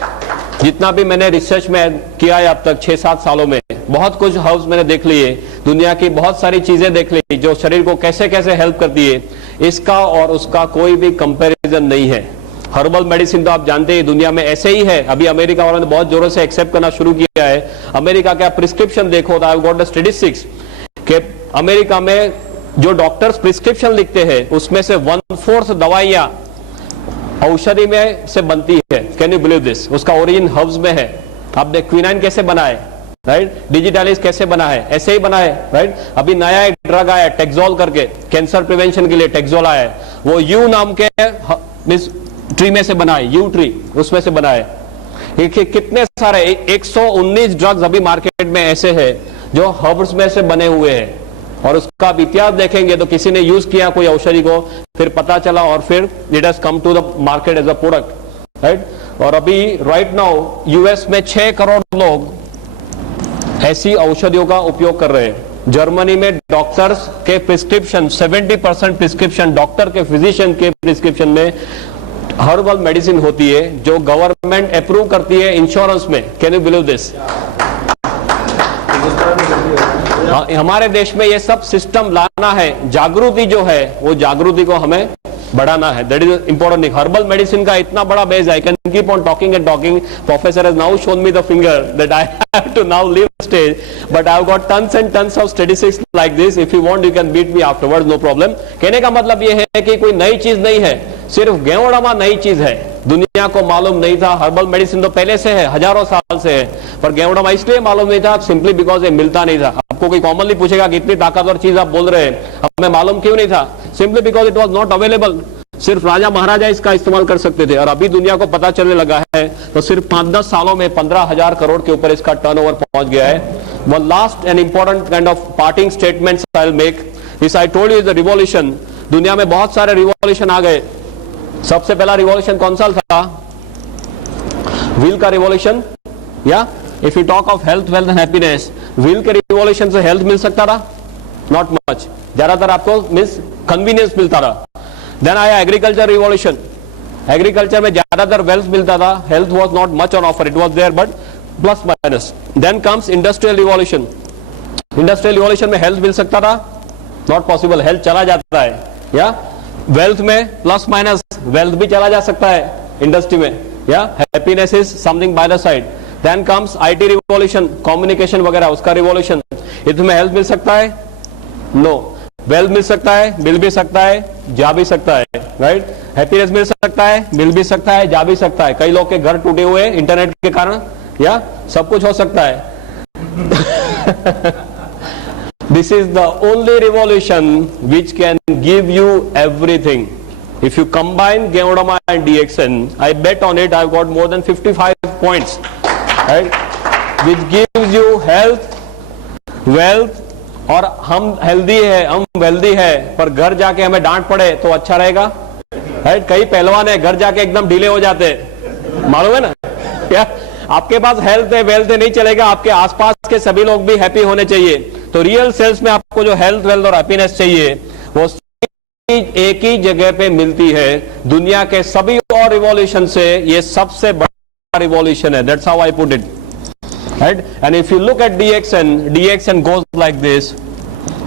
जितना भी मैंने research में किया है अब तक 6-7 सालों में, बहुत कुछ हर्ब्स मैंने देख लिए, दुनिया की बहुत सारी चीजें देख ली जो शरीर को कैसे कैसे हेल्प करती है. इसका और उसका कोई भी कंपैरिजन नहीं है. हर्बल मेडिसिन तो आप जानते हैं दुनिया में ऐसे ही है. अभी अमेरिका वालों ने बहुत जोरों से एक्सेप्ट करना शुरू किया है. अमेरिका का प्रिस्क्रिप्शन देखो तो आई गॉट द स्टैटिस्टिक्स कि अमेरिका में जो डॉक्टर्स प्रिस्क्रिप्शन लिखते हैं उसमें से 1/4 दवाइयां औषधि में से बनती है. Can you believe this? उसका ओरिजिन हर्ब्स में है. आपने क्विनाइन कैसे बना है, राइट. डिजिटालिस कैसे बना है, ऐसे ही बना है, राइट. अभी नया एक ड्रग आया टेक्सोल करके, कैंसर प्रिवेंशन के लिए टेक्सोल आया है. वो यू नाम के ट्री में से बना है, यू ट्री उसमें से बना है. कितने सारे 119 ड्रग्स अभी मार्केट में ऐसे हैं जो हर्ब्स में से बने हुए हैं. और उसका इतिहास देखेंगे तो किसी ने यूज किया कोई औषधि को, फिर पता चला और फिर it has come to the market as a product, right. और अभी राइट नाउ यूएस में 6 करोड़ लोग ऐसी औषधियों का उपयोग कर रहे हैं. जर्मनी में डॉक्टर्स के प्रिस्क्रिप्शन, 70% प्रिस्क्रिप्शन डॉक्टर के, फिजिशियन के प्रिस्क्रिप्शन में हर्बल मेडिसिन होती है जो गवर्नमेंट अप्रूव करती है इंश्योरेंस में. Can you believe this? हमारे देश में ये सब सिस्टम लाना है. जागृति जो है वो जागृति को हमें बढ़ाना है. That is important thing. Herbal medicine का इतना बड़ा बेस है. I can keep on talking and talking. Professor has now shown me the finger that I have to now leave stage, but I have got tons and tons of statistics like this. If you want you can beat me afterwards, no problem. कहने का मतलब ये है कि कोई नई चीज नहीं है, सिर्फ गेवड़ामा नई चीज है. दुनिया को मालूम नहीं था. हर्बल मेडिसिन तो पहले से है, हजारों साल से है, पर गेवड़ामा इसलिए मालूम नहीं था सिंपली बिकॉज ये मिलता नहीं था. आपको कोई कॉमनली पूछेगा कि इतनी ताकतवर चीज आप बोल रहे हैं, हमें मालूम क्यों नहीं था? Simply because it was not available. सिर्फ राजा महाराजा इसका इस्तेमाल कर सकते थे. और अभी दुनिया को पता चलने लगा है तो सिर्फ 5-10 सालों में 15,000 करोड़ के ऊपर इसका टर्नओवर पहुंच गया है. One last and important kind of parting statements I will make. This I told you is the revolution. दुनिया में बहुत सारे रिवॉल्यूशन आ गए. सबसे पहला रिवॉल्यूशन कौन सा था? व्हील का रिवॉल्यूशन. या if you talk of health, wealth and happiness, wheel के रिवॉल्यूशन से हेल्थ मिल सकता था? Not much. ज्यादातर आपको मींस कन्वीनियंस मिलता था. देन आया एग्रीकल्चर रिवॉल्यूशन. एग्रीकल्चर में ज्यादातर वेल्थ मिलता था. Health was not much on offer. It was there but plus minus. Then comes industrial revolution. Industrial revolution में हेल्थ मिल सकता था? Not possible. हेल्थ चला जाता है. या वेल्थ में प्लस माइनस वेल्थ भी चला जा सकता है इंडस्ट्री में. या happiness is something by the side. Then comes IT revolution, communication वगैरह, उसका रिवॉल्यूशन. इसमें हेल्थ मिल सकता है? नो. वेल्थ मिल सकता है? मिल भी सकता है, जा भी सकता है. राइट. हैप्पीनेस मिल सकता है, मिल भी सकता है, जा भी सकता है. कई लोग के घर टूटे हुए इंटरनेट के कारण, या सब कुछ हो सकता है. This is the only revolution which can give you everything. If you combine Geodoma and DXN, I bet on it I've got more than 55 points, right? Which gives you health, wealth, और हम healthy है, हम wealthy है, पर घर जाके हमें डांट पड़े तो अच्छा रहेगा, राइट? कई पहलवान है घर जाके एकदम ढीले हो जाते, मालूम है ना क्या? आपके पास हेल्थ है, वेल्थ है, नहीं चलेगा. आपके आसपास के सभी लोग भी हैप्पी होने चाहिए. तो रियल सेल्स में आपको जो हेल्थ, वेल्थ और हैप्पीनेस चाहिए वो एक ही जगह पे मिलती है. दुनिया के सभी और रिवॉल्यूशन से ये सबसे बड़ा रिवॉल्यूशन है. That's how I put it, right? And if you look at DXN goes like this.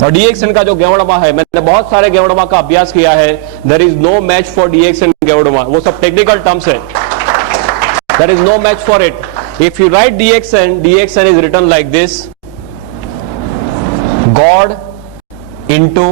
और DXN का जो गेवड़मा है, मैंने बहुत सारे गेवड़मा का अभ्यास किया है. There is no match for DXN Ganoderma. वो सब टेक्निकल टर्म्स है. There is no match for it. If you write DXN is written like this: God into